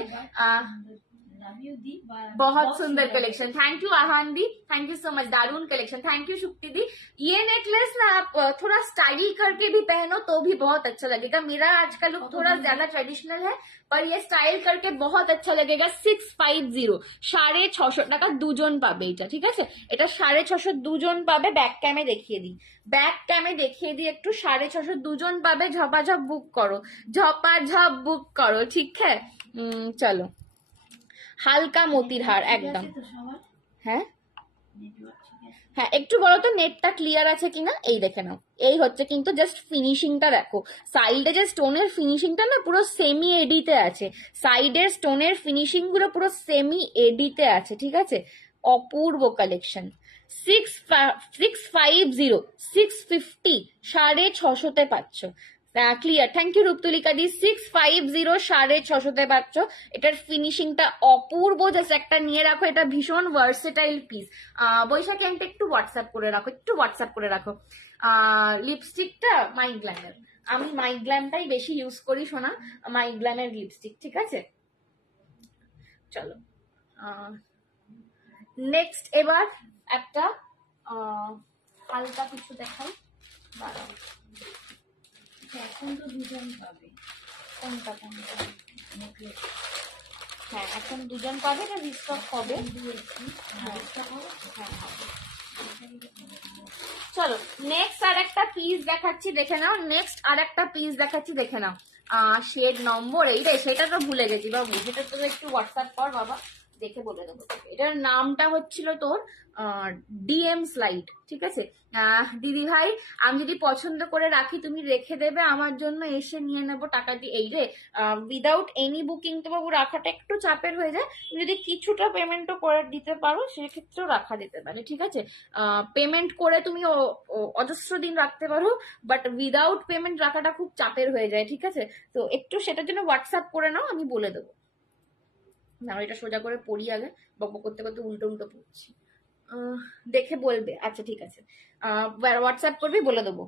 लव यू दी, बहुत सुंदर कलेक्शन, थैंक यू आहान दी, थैंक यू सो मच, दारुण कलेक्शन, थैंक यू शुक्ति दी। ये नेकलेस ना आप थोड़ा स्टाइल करके भी पहनो तो भी बहुत अच्छा लगेगा। मेरा आज का लुक थोड़ा ज्यादा ट्रेडिशनल है, पर ये स्टाइल करके बहुत अच्छा लगेगा। 650, 650 টাকা দুজন পাবে এটা, ঠিক আছে? এটা 650 দুজন পাবে। ব্যাক ক্যামে দেখিয়ে দিই, ব্যাক ক্যামে দেখিয়ে দিই একটু। 650 দুজন পাবে। ঝপাঝপ বুক করো, ঝপাঝপ বুক করো, ঠিক है? চলো হালকা মতির হার একদম। হ্যাঁ হ্যাঁ, একটু বলো তো নেটটা ক্লিয়ার আছে কিনা, এই দেখে নাও। এই হচ্ছে কিন্তু জাস্ট ফিনিশিংটা দেখো, সাইডে যে স্টোনের ফিনিশিংটা না পুরো সেমি এডিতে আছে, সাইডের স্টোনের ফিনিশিং গুলো পুরো সেমি এডিতে আছে, ঠিক আছে? অপূর্ব কালেকশন। 650, 650, 650তে পাচ্ছ। ক্লিয়ার, থ্যাংক ইউ রূপতুলিকা দি। 650, 650তে পাচ্ছ। এটার ফিনিশিংটা অপূর্ব, জাস্ট একটা নিয়ে রাখো, এটা ভীষণ ভার্সেটাইল পিস। বৈশাখী আন্টি একটু হোয়াটসঅ্যাপ করে রাখো, একটু হোয়াটসঅ্যাপ করে রাখো। লিপস্টিকটা মাইগ্ল্যামের, আমি মাইগ্ল্যামটাই বেশি ইউজ করি শোনা, মাইগ্ল্যামের লিপস্টিক, ঠিক আছে? চলো নেক্সট এবার একটা হালকা কিছু দেখাই, দাঁড়াও। এখন তো দুজন পাবে, কোনটা হ্যাঁ এখন দুজন পাবে, এটা রিস্টক হবে। চলো নেক্সট আর একটা পিস দেখাচ্ছি, দেখে নাও। নেক্সট আর একটা পিস দেখাচ্ছি, দেখে নাও। শেড নম্বর এই রে, সেটা তো ভুলে গেছি বাবু, সেটা তো একটু হোয়াটসঅ্যাপ কর বাবা, দেখে বলে দেবো। এটার নামটা হচ্ছিল তোর ডিএম স্লাইড, ঠিক আছে? দিদি ভাই আমি যদি পছন্দ করে রাখি তুমি রেখে দেবে আমার জন্য, এসে নিয়ে নেবো টাকা দিয়ে। এই রে উইদাউট এনি বুকিং তো বাবু রাখাটা একটু চাপের হয়ে যায়, যদি কিছুটা পেমেন্টও করে দিতে পারো সেক্ষেত্রেও রাখা যেতে পারে, ঠিক আছে? পেমেন্ট করে তুমি অজস্র দিন রাখতে পারো, বাট উইদাউট পেমেন্ট রাখাটা খুব চাপের হয়ে যায়, ঠিক আছে? তো একটু সেটার জন্য হোয়াটসঅ্যাপ করে নাও, আমি বলে দেবো। না এটা সোজা করে পড়ি আগে, বক করতে করতে উল্টো উল্টো পড়ছি। দেখে বলবে, আচ্ছা ঠিক আছে, হোয়াটসঅ্যাপ করবি, বলে দেবো।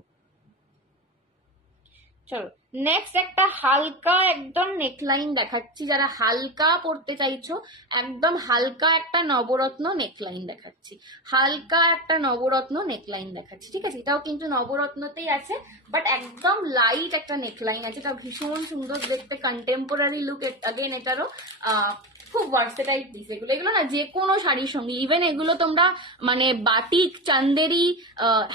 চলো নেক্সট একটা হালকা একদম নেকলাইন দেখাচ্ছি, যারা হালকা পড়তে চাইছো একদম হালকা একটা নবরত্ন নেকলাইন দেখাচ্ছি, হালকা একটা নবরত্ন নেকলাইন দেখাচ্ছি, ঠিক আছে? এটাও কিন্তু নবরত্নতেই আছে, বাট একদম লাইট একটা নেকলাইন আছে, এটা ভীষণ সুন্দর দেখতে, কন্টেম্পোরারি লুক। अगेन এটারও খুব ভার্সেটাইল পিস এগুলো, এগুলো না যে কোনো শাড়ির সঙ্গে, ইভেন এগুলো তোমরা মানে বাটিক চান্দেরি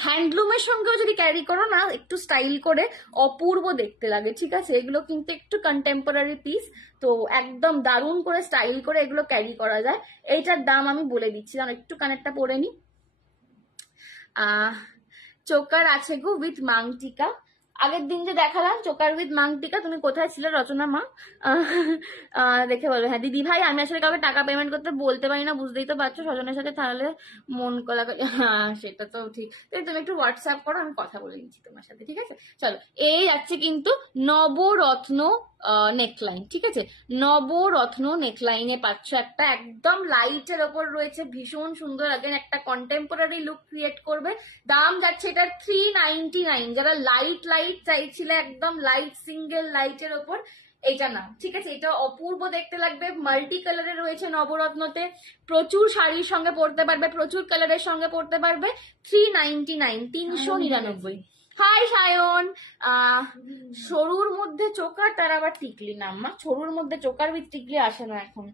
হ্যান্ডলুমের সঙ্গেও যদি ক্যারি করো না একটু স্টাইল করে, অপূর্ব দেখতে লাগে, ঠিক আছে? এগুলো কিন্তু একটু কন্টেম্পোরারি পিস, তো একদম দারুণ করে স্টাইল করে এগুলো ক্যারি করা যায়। এইটার দাম আমি বলে দিচ্ছি, জানো একটু কানেরটা পরে নি। চোকার আছে গো উইথ মাংটিকা, আগের দিন যে দেখালাম চোকার উইথ মাংটিকা, তুমি কোথায় ছিলে রচনা মা? দেখে বলো। হ্যাঁ দিদি ভাই, আমি আসলে কাউকে টাকা পেমেন্ট করতে বলতে পারি না, বুঝতেই তো পারছো, স্বজনের সাথে তাহলে মন কলা। হ্যাঁ সেটা তো ঠিক, তুমি একটু হোয়াটসঅ্যাপ করো, আমি কথা বলে নিচ্ছি তোমার সাথে, ঠিক আছে? চলো এই যাচ্ছে কিন্তু নবরত্ন নেকলাইন, ঠিক আছে? নবরত্ন নেকলাইনে পাচ্ছ একটা একদম লাইটের ওপর রয়েছে, ভীষণ সুন্দর, আগেন একটা কন্টেম্পোরারি লুক ক্রিয়েট করবে। দাম যাচ্ছে এটার 399, যারা লাইট লাইট চাইছিলে একদম লাইট সিঙ্গেল লাইটের ওপর, এইটা না, ঠিক আছে? এটা অপূর্ব দেখতে লাগবে, মাল্টি কালারে রয়েছে নবরত্নতে, প্রচুর শাড়ির সঙ্গে পরতে পারবে, প্রচুর কালারের সঙ্গে পরতে পারবে। 399, 399। হাই সায়ন, সরুর মধ্যে চোকার, তার আবার টিকলি না মা, সরুর মধ্যে চোকার উইথ টিকলি আসে না এখন,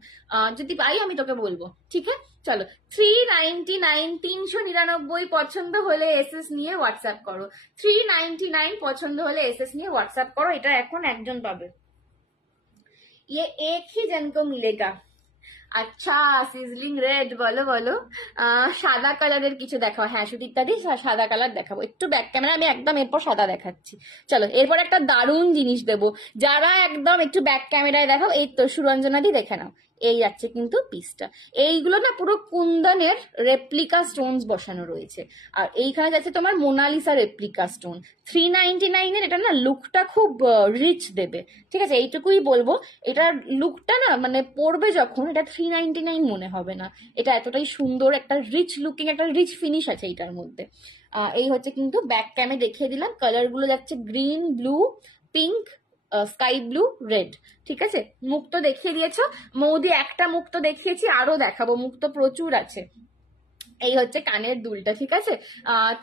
যদি পাই আমি তোকে বলবো, ঠিক আছে? চলো 399, 399, পছন্দ হলে এসএস নিয়ে হোয়াটসঅ্যাপ করো। 399 পছন্দ হলে এসএস নিয়ে হোয়াটসঅ্যাপ করো, এটা এখন একজন পাবে, ये एक ही जन को मिलेगा। আচ্ছা সিজলিং রেড, বলো বলো। সাদা কালারের কিছু দেখাও। হ্যাঁ সুদীপ্তাদি সাদা কালার দেখাবো, একটু ব্যাক ক্যামেরা, আমি একদম এরপর সাদা দেখাচ্ছি। চলো এরপর একটা দারুণ জিনিস দেবো, যারা একদম একটু ব্যাক ক্যামেরায় দেখাও। এই তো সুরঞ্জনাদি দেখে নাও, এই যাচ্ছে কিন্তু পিসটা, এইগুলো না পুরো কুন্দনের রেপ্লিকা স্টোনস বসানো রয়েছে, আর এইখানে যাচ্ছে তোমার মোনালিসা রেপ্লিকা স্টোন। 399 এর এটা না লুকটা খুব রিচ দেবে, ঠিক আছে? এইটুকুই বলবো, এটার লুকটা না মানে পরবে যখন, এটা 399 মনে হবে না, এটা এতটাই সুন্দর একটা রিচ লুকিং, একটা রিচ ফিনিশ আছে এটার মধ্যে। এই হচ্ছে কিন্তু ব্যাক ক্যামে দেখিয়ে দিলাম, কালার গুলো যাচ্ছে green, blue, pink, sky blue, red, ঠিক আছে? মুখ তো দেখিয়ে দিয়েছো মৌদি, একটা মুখ তো দেখিয়েছি, আরো দেখাবো, মুখ তো প্রচুর আছে। এই হচ্ছে কানের দুলটা, ঠিক আছে?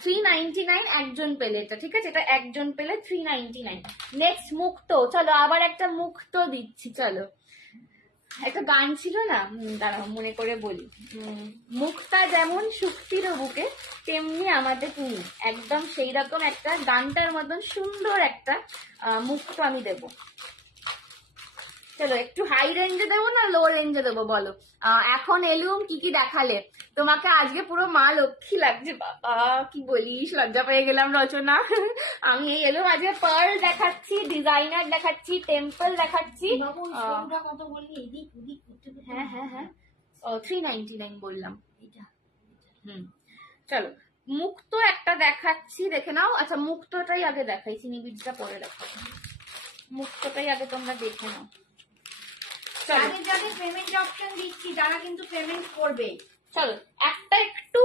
399 একজন পেলে এটা, ঠিক আছে? এটা একজন পেলে 399। নেক্সট মুক্তো, চলো আবার একটা মুক্তো দিচ্ছি। চলো একটা গান ছিল না, দাঁড়াও মনে করে বলি, মুক্তা যেমন শুক্তির বুকে তেমনি আমাদের তুমি, একদম সেই রকম একটা গানটার মতন সুন্দর একটা মুক্তো আমি দেবো। চলো একটু হাই রেঞ্জে দেবো না লো রেঞ্জে দেবো বলো? এখন এলুম কি কি দেখালে, তোমাকে আজকে পুরো মা লক্ষ্মী লাগছে, বাবা কি বলিস, লজ্জা পেয়ে গেলাম রচনা। আমি এই এলুম আজকে পার্ল দেখাচ্ছি, ডিজাইনার দেখাচ্ছি, টেম্পল দেখাচ্ছি। কত বললি, এদিক ওদিক করতে? হ্যাঁ হ্যাঁ হ্যাঁ 399 বললাম এটা। চলো মুক্তো একটা দেখাচ্ছি, দেখে নাও। আচ্ছা মুক্তোটাই আগে দেখাই, চিনিবিজটা পরে দেখাবো, মুক্তোটাই আগে তোমরা দেখে নাও। যাদের যাদের পেমেন্ট অপশন দিচ্ছি তারা কিন্তু পেমেন্ট করবে। চলো একটা একটু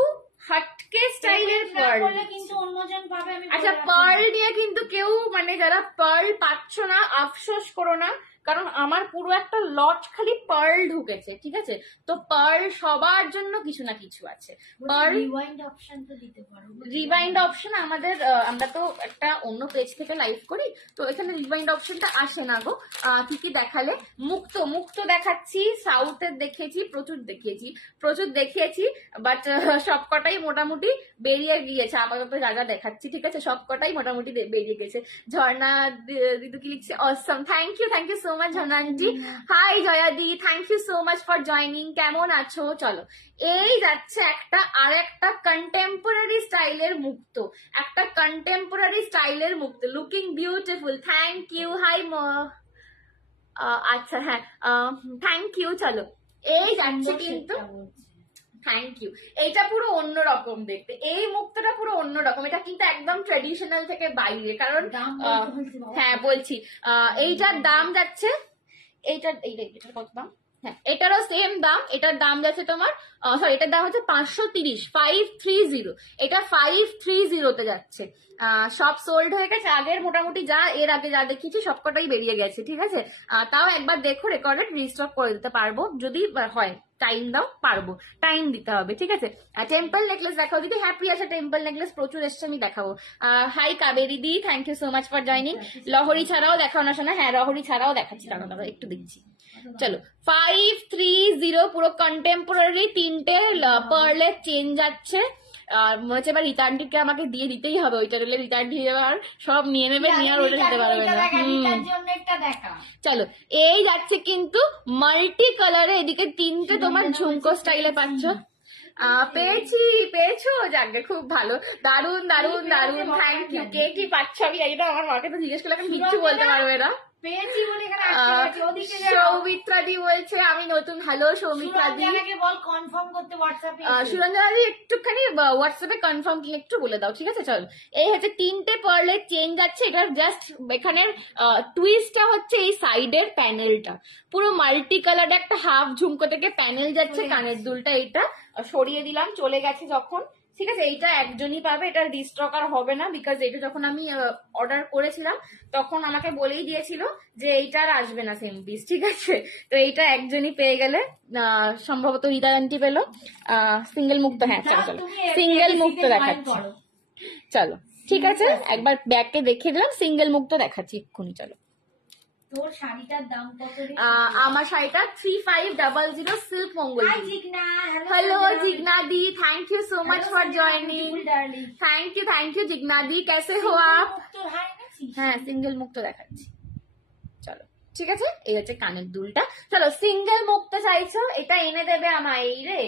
হাটকে স্টাইলের পার্ল করলে কিন্তু অন্যজন পাবে। আমি আচ্ছা পার্ল নিয়ে কিন্তু কেউ মানে যারা পার্ল পাচ্ছ না আফসোস করো না, কারণ আমার পুরো একটা লট খালি পার্ল ঢুকেছে, ঠিক আছে? তো পার্ল সবার জন্য কিছু না কিছু আছে। পার্ল রিওয়াইন্ড অপশন তো দিতে পারো, রিওয়াইন্ড অপশন আমাদের, আমরা তো একটা অন্য পেজ থেকে লাইভ করি, তো এখানে রিওয়াইন্ড অপশনটা আসে না গো। কি কি দেখালে? মুক্তো দেখাচ্ছি, সাউথের দেখিয়েছি, প্রচুর দেখিয়েছি, বাট সবকটাই মোটামুটি বেরিয়ে গিয়েছে আপাতত, যা যা দেখাচ্ছি, ঠিক আছে? সবকটাই মোটামুটি বেরিয়ে গেছে। ঝর্ণা দিদু কি লিখছে, Assam, thank you so much Jharna aunty. Hi জয়াদি, thank you so much for joining, কেমন আছো? চলো এই যাচ্ছে একটা আর একটা কন্টেম্পোরারি স্টাইলের মুক্তো, একটা কন্টেম্পোরারি স্টাইলের মুক্তো, looking beautiful, thank you. Hi আচ্ছা হ্যাঁ থ্যাংক ইউ। চলো এই যাচ্ছে কিন্তু, থ্যাংক ইউ। এইটা পুরো অন্যরকম দেখতে, এই মুক্তটা পুরো অন্যরকম, এটা কিন্তু একদম ট্রেডিশনাল থেকে বাইরে, কারণ হ্যাঁ বলছি এইটার দাম যাচ্ছে, এইটার কত দাম? হ্যাঁ এটারও সেম দাম, এটার দাম যাচ্ছে তোমার সরি এটার দাম হচ্ছে 530, 530, এটা 530 যাচ্ছে। সব সোল্ড হয়ে গেছে, আগের মোটামুটি যা এর আগে যা দেখিয়েছি সবকটাই বেরিয়ে গেছে, ঠিক আছে। তাও একবার দেখো রেকর্ডেড রিস্টক করে দিতে পারবো যদি হয়, টাইম দাও, পারবো, টাইম দিতে হবে, ঠিক আছে। টেম্পল নেকলেস দেখাও দিদি। হ্যাপি আছে, টেম্পল নেকলেস প্রচুর এসছে, আমি দেখাবো। হাই কাবেরি দি, thank you so much for joining. লহরি ছাড়াও দেখাও না শোনা? হ্যাঁ লহরি ছাড়াও দেখাচ্ছি, কারণ একটু দেখছি। চলো 530 পুরো কন্টেম্পোরারি, তিনটে পার্লের চেন যাচ্ছে। আর মনে হচ্ছে এবার রিটার্নটিকে আমাকে দিয়ে দিতেই হবে, ওইটা দিলে রিটার্ন দিয়ে যাবে আর সব নিয়ে নেবে, নিয়ে আর ওটা দিতে পারবে না। চলো এই যাচ্ছে কিন্তু মাল্টি কালারে, এদিকে তিনটে তোমার ঝুমকো স্টাইলে পাচ্ছ। পেয়েছো, যাকে খুব ভালো, দারুন দারুন দারুন, থ্যাংক ইউ। কে কি পাচ্ছ আমি জানি না, আমার মাকে তো জিজ্ঞেস করলে আমি কিচ্ছু বলতে পারবে না। সৌমিত্রাদি বলছে আমি নতুন। হ্যালো সৌমিত্রাদি, সুরঞ্জনাদি একটুখানি হোয়াটসঅ্যাপে কনফার্ম কি একটু বলে দাও, ঠিক আছে। চল এই হচ্ছে তিনটে পার্লের চেন যাচ্ছে, এটার জাস্ট এখানের টুইস্টটা হচ্ছে এই সাইডের প্যানেলটা পুরো মাল্টি কালার, একটা হাফ ঝুমকো থেকে প্যানেল যাচ্ছে, কানের দুলটা এইটা সরিয়ে দিলাম, চলে গেছে যখন, ঠিক আছে। এইটা একজনই পাবে, এটা রিস্টক আর হবে না, বিকজ এটা যখন আমি অর্ডার করেছিলাম তখন আমাকে বলেই দিয়েছিল যে এইটা আর আসবে না সেম পিস, ঠিক আছে। তো এইটা একজনই পেয়ে গেলে, সম্ভবত হৃদয় আন্টি পেলো। সিঙ্গেল মুক্ত, হ্যাঁ চলো চলো সিঙ্গেল মুক্ত দেখাচ্ছি, চলো ঠিক আছে। একবার ব্যাগকে দেখিয়ে দিলাম, সিঙ্গেল মুক্ত দেখাচ্ছি এক্ষুনি, চলো। তোর শাড়িটার দাম কত? আমার শাড়িটা 3500 সিল্ক মঙ্গল। হ্যালো জিগনা দি, thank you so much for joining. Thank you Jigna দি, कैसे हो आप? হ্যাঁ সিঙ্গেল মুক্ত দেখাচ্ছি, চলো ঠিক আছে। এই হচ্ছে কানের দুলটা। চলো সিঙ্গেল মুক্ত চাইছো, এটা এনে দেবে আমায় এই রে।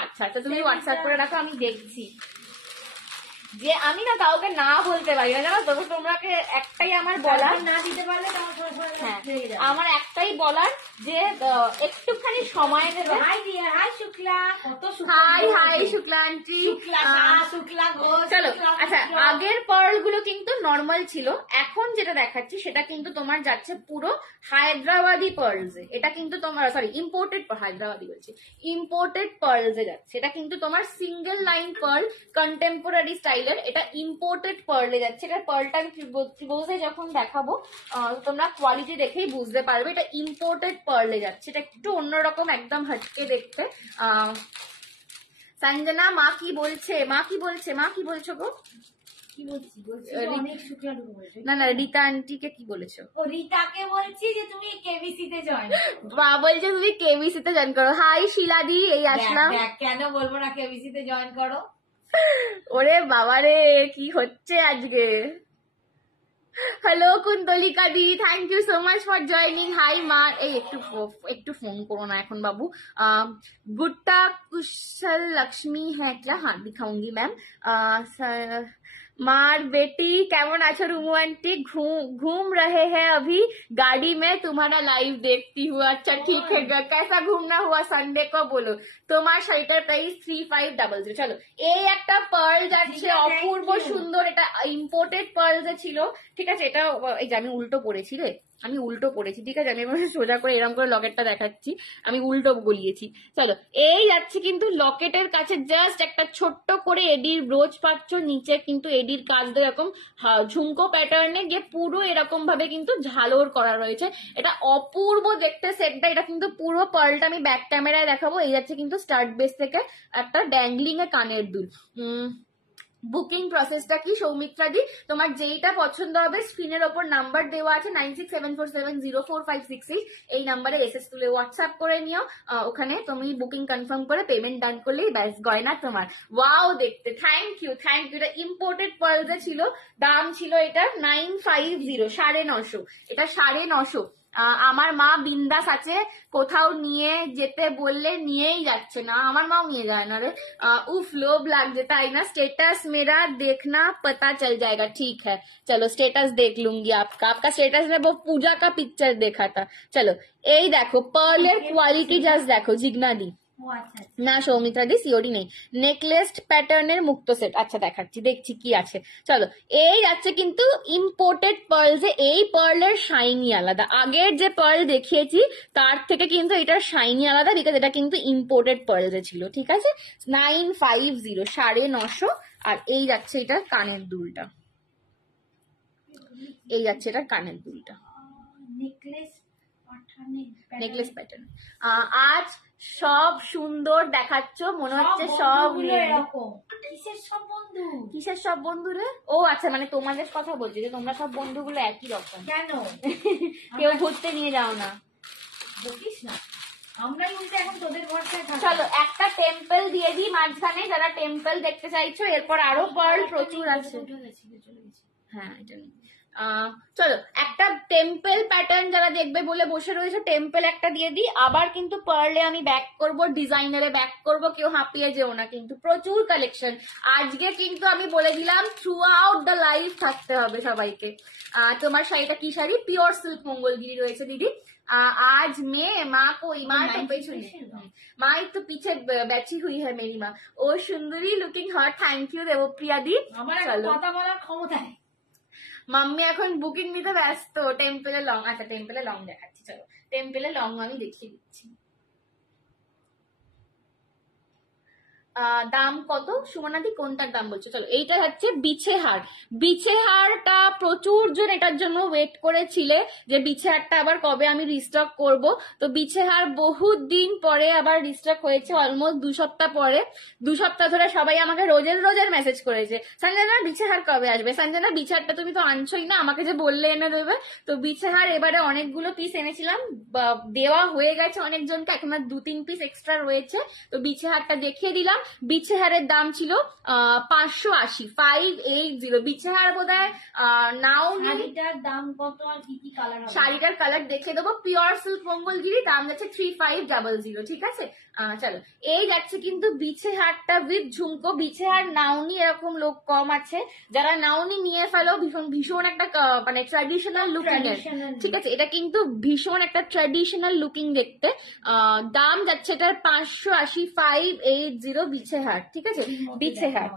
আচ্ছা আচ্ছা তুমি হোয়াটসঅ্যাপ করে রাখো, আমি দেখছি। যে আমি না কাউকে না বলতে পারি না, জানো তো, তোমাকে একটাই আমার বলার, না দিতে পারলে হ্যাঁ আমার একটাই বলার যে একটুখানি সময় দেবে। হাই শুক্লা, কত হাই শুক্লা আন্টি, শুক্লা ঘোষ। চলো আচ্ছা, আগের পার্ল গুলো কিন্তু নর্মাল ছিল, এখন যেটা দেখাচ্ছি সেটা কিন্তু তোমার যাচ্ছে পুরো হায়দ্রাবাদি পার্লস এ। এটা কিন্তু তোমার সরি ইম্পোর্টেড, হায়দ্রাবাদি বলছি, ইম্পোর্টেড পার্লস এ যাচ্ছে। এটা কিন্তু তোমার সিঙ্গেল লাইন পার্ল কন্টেম্পোরারি স্টাইলের, এটা ইম্পোর্টেড পার্লে যাচ্ছে। এটা পার্লটা আমি ত্রিভুজে যখন দেখাবো তোমরা কোয়ালিটি দেখেই বুঝতে পারবে, এটা ইম্পোর্টেড পার্লে যাচ্ছে। এটা একটু অন্যরকম, একদম হটকে দেখতে। সঞ্জনা মা কি বলছে, মা কি বলছো গো? না না রীতা আন্টিকে কি বলেছো? রীতাকে বলছি যে তুমি কেবিসি তে জয়েন, বলছে তুমি কেবিসি তে জয়েন করো। হাই শিলাদি, এই আসলাম। কেন বলবো না, কেবিসি তে জয়েন করো। ওরে বাবারে কি হচ্ছে আজকে। হ্যালো কুন্তলিকা দি, thank you so much for joining. Hi মা, এই একটু ফোন করো না এখন বাবু। गुट्टा कुशल लक्ष्मी है क्या? हाँ दिखाऊंगी मैम। मार बेटी কেমন আছো? রুমু आंटी घूम रहे हैं अभी गाड़ी में, तुम्हारा लाइव देखती हूँ। अच्छा ठीक है, कैसा घूमना हुआ संडे को बोलो। তোমার শাড়িটার প্রাইস 3500। চলো এই একটা পার্ল যাচ্ছে অপূর্ব সুন্দর, এটা ইম্পোর্টেড পার্ল যে ছিল, ঠিক আছে। এটা এই যে আমি উল্টো পড়েছি রে, আমি উল্টো পড়েছি, ঠিক আছে। আমি সোজা করে এরকম করে লকেটটা দেখাচ্ছি, আমি উল্টো গলিয়েছি। চলো এই যাচ্ছে কিন্তু লকেটের কাছে জাস্ট একটা ছোট্ট করে এডির ব্রোচ পাচ্ছ, নিচে কিন্তু এডির কাজ দিয়ে এরকম ঝুমকো প্যাটার্নে গিয়ে পুরো এরকম ভাবে কিন্তু ঝালর করা রয়েছে। এটা অপূর্ব দেখতে সেটটা। এটা কিন্তু পুরো পার্লটা আমি ব্যাক ক্যামেরায় দেখাবো। এই যাচ্ছে কিন্তু স্টার্ট বেস থেকে একটা ড্যাংলিং এ কানের দুল। বুকিং প্রসেসটা কি সৌমিত্রা দি? তোমার যেইটা পছন্দ হবে স্ক্রিনের ওপর নাম্বার দেওয়া আছে 9674704568, এই নাম্বারে এসএস তুলে হোয়াটসঅ্যাপ করে নিও। ওখানে তুমি বুকিং কনফার্ম করে পেমেন্ট ডান করলেই ব্যাস গয়না তোমার। ওয়াও দেখতে, থ্যাংক ইউ। এটা ইম্পোর্টেড পার্লসে ছিল, দাম ছিল এটা 950, 950। এটা 950। আমার মা বিন্দাস আছে, কোথাও নিয়ে যেতে বললে নিয়েই যাচ্ছে না, আমার মাও নিয়ে যায় না রে। उफ लोभ লাগছে তাই না? स्टेटस मेरा देखना पता चल जाएगा, ठीक है चलो स्टेटस देख लूंगी आपका स्टेटस में वो पूजा का पिक्चर देखा था। चलो এই দেখো পার্লের কোয়ালিটি জাস্ট দেখো জিগনা দি, ও আচ্ছা আচ্ছা। না সৌমিত্রা দি সিওডি নেই। নেকলেস প্যাটার্নের মুক্ত সেট, আচ্ছা দেখাচ্ছি, দেখছি কি আছে। চলো, এই যাচ্ছে কিন্তু ইম্পোর্টেড পার্লস, এই পার্লের শাইনি আলাদা, আগের যে পার্ল দেখিয়েছি তার থেকে কিন্তু এটার শাইনি আলাদা, বিকজ এটা কিন্তু ইম্পোর্টেড পার্লসে ছিল, ঠিক আছে। 950, 950। আর এই যাচ্ছে এটার কানের দুলটা, এই যাচ্ছে এটার কানের দুলটা, নেকলেস নেকলেস প্যাটার্ন। আজ সব সুন্দর দেখাচ্ছ, মনে হচ্ছে সব এরকম। কিসের সব বন্ধু? কিসের সব বন্ধু রে? ও আচ্ছা, মানে তোমাদের কথা বলছি যে তোমরা সব বন্ধুগুলো একই রকম। কেন কেউ ঘুরতে নিয়ে যাও না? বলিস না, আমরাই উল্টে এখন তোদের ভরসায় থাকি। চলো একটা টেম্পল দিয়ে দিই মাঝখানে, যারা টেম্পল দেখতে চাইছো। এরপর আরো পার্ল প্রচুর আছে। হ্যাঁ এটা নেই। চলো একটা টেম্পল প্যাটার্ন যারা দেখবে বলে বসে রয়েছে, টেম্পল একটা দিয়ে দিই। আবার কিন্তু পার্লে আমি ব্যাক করব, ডিজাইনারে ব্যাক করব, কেউ হাঁপিয়ে যেও না কিন্তু, প্রচুর কালেকশন আজকে কিন্তু আমি বলে দিলাম থ্রু আউট দ্য লাইফ থাকতে হবে সবাইকে। তোমার শাড়িটা কি শাড়ি? পিওর সিল্ক মঙ্গলগিরি রয়েছে দিদি। आज मैं माँ को ईमान तो पेछने माँ तो पीछे बैठी हुई है मेरी माँ। ओ सुंदरी looking hot, thank you Debapriya दी। কথা বলার ক্ষমতা নেই। মাম্মি এখন বুকিং নিতে ব্যস্ত। টেম্পলে লং, আচ্ছা টেম্পলে লং দেখাচ্ছি, চলো টেম্পলে লং আমি দেখিয়ে দিচ্ছি। দাম কত সুমনাদি? কোনটার দাম বলছো? চলো এইটা হচ্ছে বিছে হার। বিছে হারটা প্রচুর জন এটার জন্য ওয়েট করেছিলে যে বিছে হারটা আবার কবে আমি রিস্টক করব। তো বিছে হার বহুত দিন পরে আবার রিস্টক হয়েছে, অলমোস্ট 2 সপ্তাহ পরে। 2 সপ্তাহ ধরে সবাই আমাকে রোজের মেসেজ করেছে, সঞ্জনা বিছে হার কবে আসবে? সঞ্জনা বিছে হারটা তুমি তো আনছোই না, আমাকে যে বললে এনে দেবে। তো বিছে হার এবারে অনেকগুলো পিস এনেছিলাম, দেওয়া হয়ে গেছে অনেকজনকে, এখন আর 2-3 পিস এক্সট্রা রয়েছে। তো বিছে হারটা দেখিয়ে দিলাম। বিছে হারের দাম ছিল 580, 580। বিছে হার বোধহয় নাও। শাড়িটার দাম কত আর কি কি কালার হবে? শাড়িটার কালার দেখে দেবো, পিওর সিল্ক মঙ্গলগিরি, দাম যাচ্ছে 3500, ঠিক আছে। চলো এই যাচ্ছে কিন্তু বিছে হারটা উইথ ঝুমকো। বিছে হার নাওনি এরকম লোক কম আছে, যারা নাওনি নিয়ে ফেলো, ভীষণ একটা মানে ট্র্যাডিশনাল লুকিং এর, ঠিক আছে। এটা কিন্তু ভীষণ একটা ট্র্যাডিশনাল লুকিং দেখতে। দাম যাচ্ছে এটার 580, 580 বিছে হার, ঠিক আছে। বিছে হার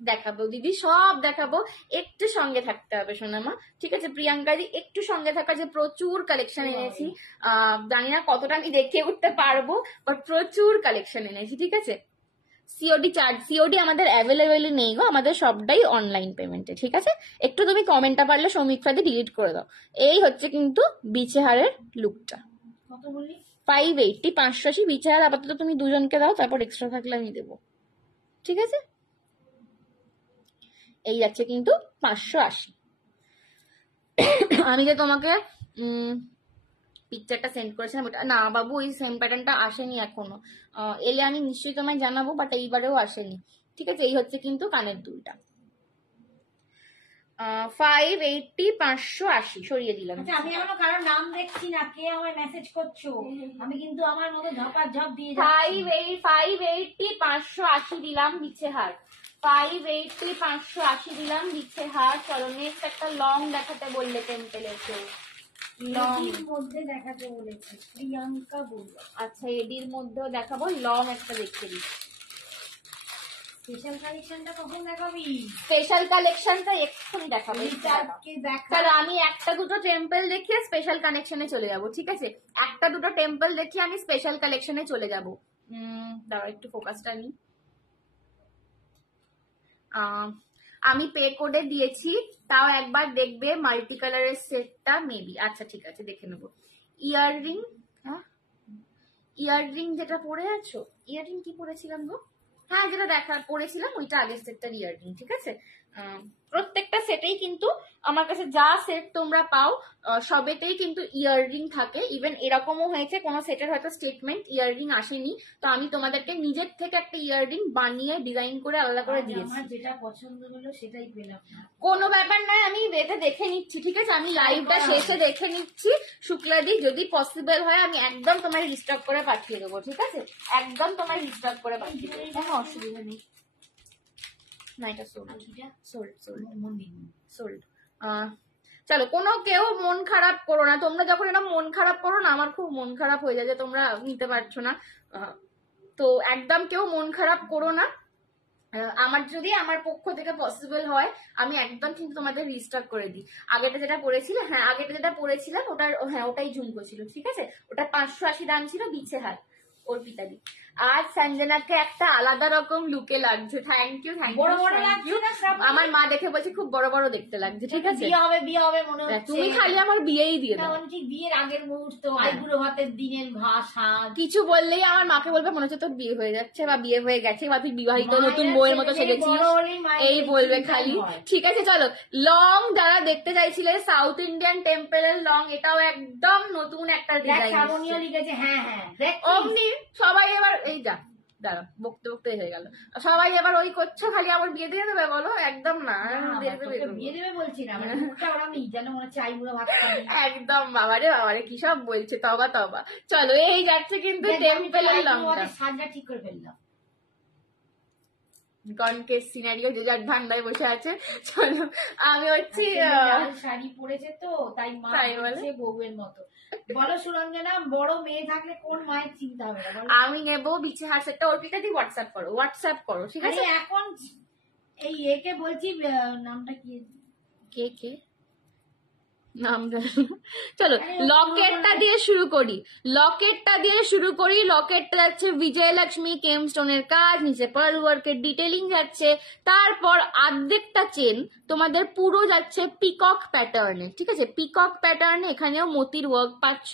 দেখাবো দিদি, সব দেখাবো, একটু সঙ্গে থাকতে হবে সোনামা, ঠিক আছে। প্রিয়াঙ্কা দি একটু সঙ্গে থাকা, যে প্রচুর কালেকশন এনেছি। জানি না কতটা আমি দেখে উঠতে পারবো, বাট প্রচুর কালেকশন এনেছি, ঠিক আছে। সিওডি চার্জ, সিওডি আমাদের অ্যাভেলেবেলই নেই গো, আমাদের সবটাই অনলাইন পেমেন্টে, ঠিক আছে। একটু তুমি কমেন্টটা পারলে সৌমিত্রা দি ডিলিট করে দাও। এই হচ্ছে কিন্তু বিছে হারের লুকটা। কত বললি? 580, 580 বিছে হার। আপাতত তুমি দুজনকে দাও, তারপর এক্সট্রা থাকলে আমি দেবো, ঠিক আছে। এই যাচ্ছে কিন্তু 580। আমি যে তোমাকে পিকচারটা সেন্ড করেছিলাম ওটা না বাবু, ওই সেম প্যাটার্নটা আসেনি এখনো। এলে আমি নিশ্চয়ই তোমায় জানাবো, বাট এইবারেও আসেনি, ঠিক আছে। এই হচ্ছে কিন্তু কানের দুলটা। 580, 580 সরিয়ে দিলাম। আচ্ছা আমি এখনো কারোর নাম দেখছি না, কে আমায় মেসেজ করছো? আমি কিন্তু আমার মতো ঝপ দিয়ে 580, 580 দিলাম বিছে হার। 580, 580 দিলাম বিছে হার। চলো নেক্সট একটা লং দেখাতে বললে টেম্পলের কেউ, লং মধ্যে দেখাতে বলেছে প্রিয়াঙ্কা বলল। আচ্ছা এডির মধ্যেও দেখাবো, লং একটা দেখতে দিই। স্পেশাল কালেকশনটা কখন দেখাবি? স্পেশাল কালেকশনটা এক্ষুনি দেখাবো। স্যার আমি একটা দুটো টেম্পল দেখিয়ে স্পেশাল কালেকশনে চলে যাব, ঠিক আছে। একটা দুটো টেম্পল দেখিয়ে আমি স্পেশাল কালেকশনে চলে যাব। দাঁড়াও একটু ফোকাসটা নিই। আমি পে কোডে দিয়েছি, তাও একবার দেখবে মাল্টি কালারের সেটটা মেবি। আচ্ছা ঠিক আছে দেখে নেবো। ইয়াররিং, ইয়াররিং যেটা পরে আছো, ইয়াররিং কি পরেছিলাম গো? হ্যাঁ যেটা পরেছিলাম ওইটা আগের সেটটার ইয়াররিং, ঠিক আছে। প্রত্যেকটা সেটেই কিন্তু আমার কাছে যা সেট তোমরা পাও সবেতেই কিন্তু ইয়াররিং থাকে। ইভেন এরকমও হয়েছে কোনো সেটের হয়তো স্টেটমেন্ট ইয়াররিং আসেনি, তো আমি তোমাদেরকে নিজের থেকে একটা ইয়াররিং বানিয়ে ডিজাইন করে আলাদা করে দিয়েছি। আমার যেটা পছন্দ হলো সেটাই পেলাম। কোনো ব্যাপার নয়, আমি এতে দেখে নিচ্ছি, ঠিক আছে। আমি লাইভটা শেষে দেখে নিচ্ছি শুক্লাদি, যদি পসিবল হয় আমি একদম তোমায় রিস্টক করে পাঠিয়ে দেবো, ঠিক আছে। একদম তোমায় রিস্টক করে পাঠিয়ে দেবো, কোনো অসুবিধা নেই। না এটা সোল্ড, সোল্ড। চলো, কোনো কেউ মন খারাপ করো না। তোমরা যখন এটা মন খারাপ করো না, আমার খুব মন খারাপ হয়ে যায় যে তোমরা নিতে পারছো না। তো একদম কেউ মন খারাপ করো না। আমার যদি আমার পক্ষ থেকে পসিবল হয় আমি একদম কিন্তু তোমাদের রিস্টক করে দিই। আগেটা যেটা পড়েছিল, হ্যাঁ আগেটা যেটা পড়েছিলাম ওটার, হ্যাঁ ওটাই ঝুমকো ছিল, ঠিক আছে। ওটা 580 দাম ছিল, বিছে হাত অর্পিতাদি। আর সঞ্জনাকে একটা আলাদা রকম লুকে লাগছে। থ্যাংক ইউ, থ্যাংক বড় ইউ, বড় লাগছে না সব? আমার মা দেখে বলছে খুব বড় বড় দেখতে লাগছে, ঠিক আছে। বিয়ে হবে মনে হচ্ছে। তুমি খালি আমার বিয়েই দিয়ে দাও। ঠিক বিয়ের আগের মুহূর্ত, আইবুড়ো ভাতের দিনের ভাষা, কিছু বললেই আমার মাকে বলবে মনে হচ্ছে তোর বিয়ে হয়ে যাচ্ছে বা বিয়ে হয়ে গেছে বা তুই বিবাহিত নতুন বউয়ের মতো সেজেছিস, এই বলবে খালি। ঠিক আছে চলো, লং যারা দেখতে চাইছিলে সাউথ ইন্ডিয়ান টেম্পলের লং, এটাও একদম নতুন একটা ডিজাইন লিখেছে। হ্যাঁ হ্যাঁ, অমনি সবাই এবার এই যা দাঁড়া বকতে বকতে হয়ে গেল, সবাই এবার ওই করছে খালি আমার বিয়ে দিয়ে দেবে বলো, একদম না, বিয়ে দেবে বলছি না, আমি যেন মনে হচ্ছে আইবুড়ো ভাত একদম। বাবারে বাবারে কি সব বলছে, তবা তবা। চলো এই যাচ্ছে কিন্তু টেম্পলের লংটা, সাজটা ঠিক করে ফেললাম। কনকের সিনারিও যে যার ধান্দায় বসে আছে। চলো আমি হচ্ছি শাড়ি পরেছে তো তাই মা বলছে বউয়ের মতো। বলো সুরঞ্জনা, বড় মেয়ে থাকলে কোন মায়ের চিন্তা হবে? আমি নেবো বিছে হাত সেটটা, অর্পিতা দিয়ে হোয়াটসঅ্যাপ করো, ঠিক আছে। এখন এই একে বলছি, নামটা কি? কে নাম চলো লকেটটা দিয়ে শুরু করি, লকেটটা যাচ্ছে বিজয়লক্ষ্মী কেমস্টোনের কাজ, নিচে পার্ল ওয়ার্কের ডিটেলিং যাচ্ছে, তারপর অর্ধেকটা চেন তোমাদের পুরো যাচ্ছে পিকক প্যাটার্নে, ঠিক আছে। পিকক প্যাটার্নে এখানেও মতির ওয়ার্ক পাচ্ছ,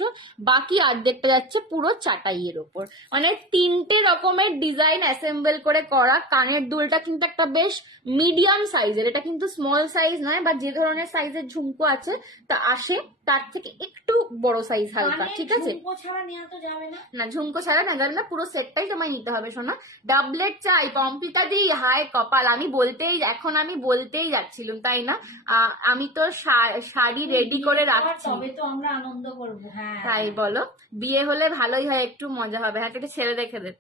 বাকি অর্ধেকটা যাচ্ছে পুরো চাটাইয়ের ওপর, মানে 3টে রকমের ডিজাইন অ্যাসেম্বল করে করা। কানের দুলটা কিন্তু একটা বেশ মিডিয়াম সাইজের, এটা কিন্তু স্মল সাইজ নয়, বা যে ধরনের সাইজের ঝুমকো আছে তা আসে তার থেকে একটু বড় সাইজ হালকা, ঠিক আছে। ঝুমকো ছাড়া নেওয়া তো যাবে না, না ঝুমকো ছাড়া না যাবে না, পুরো সেটটাই তোমায় নিতে হবে সোনা। ডাবলেট চাই পম্পিতা দি, হায় কপাল, আমি বলতেই যাচ্ছিলাম তাই না। আমি তো শাড়ি রেডি করে রাখছি, তবে তো আমরা আনন্দ করবো। হ্যাঁ তাই বলো, বিয়ে হলে ভালোই হয়, একটু মজা হবে। হ্যাঁ একটু ছেড়ে দেখে দে,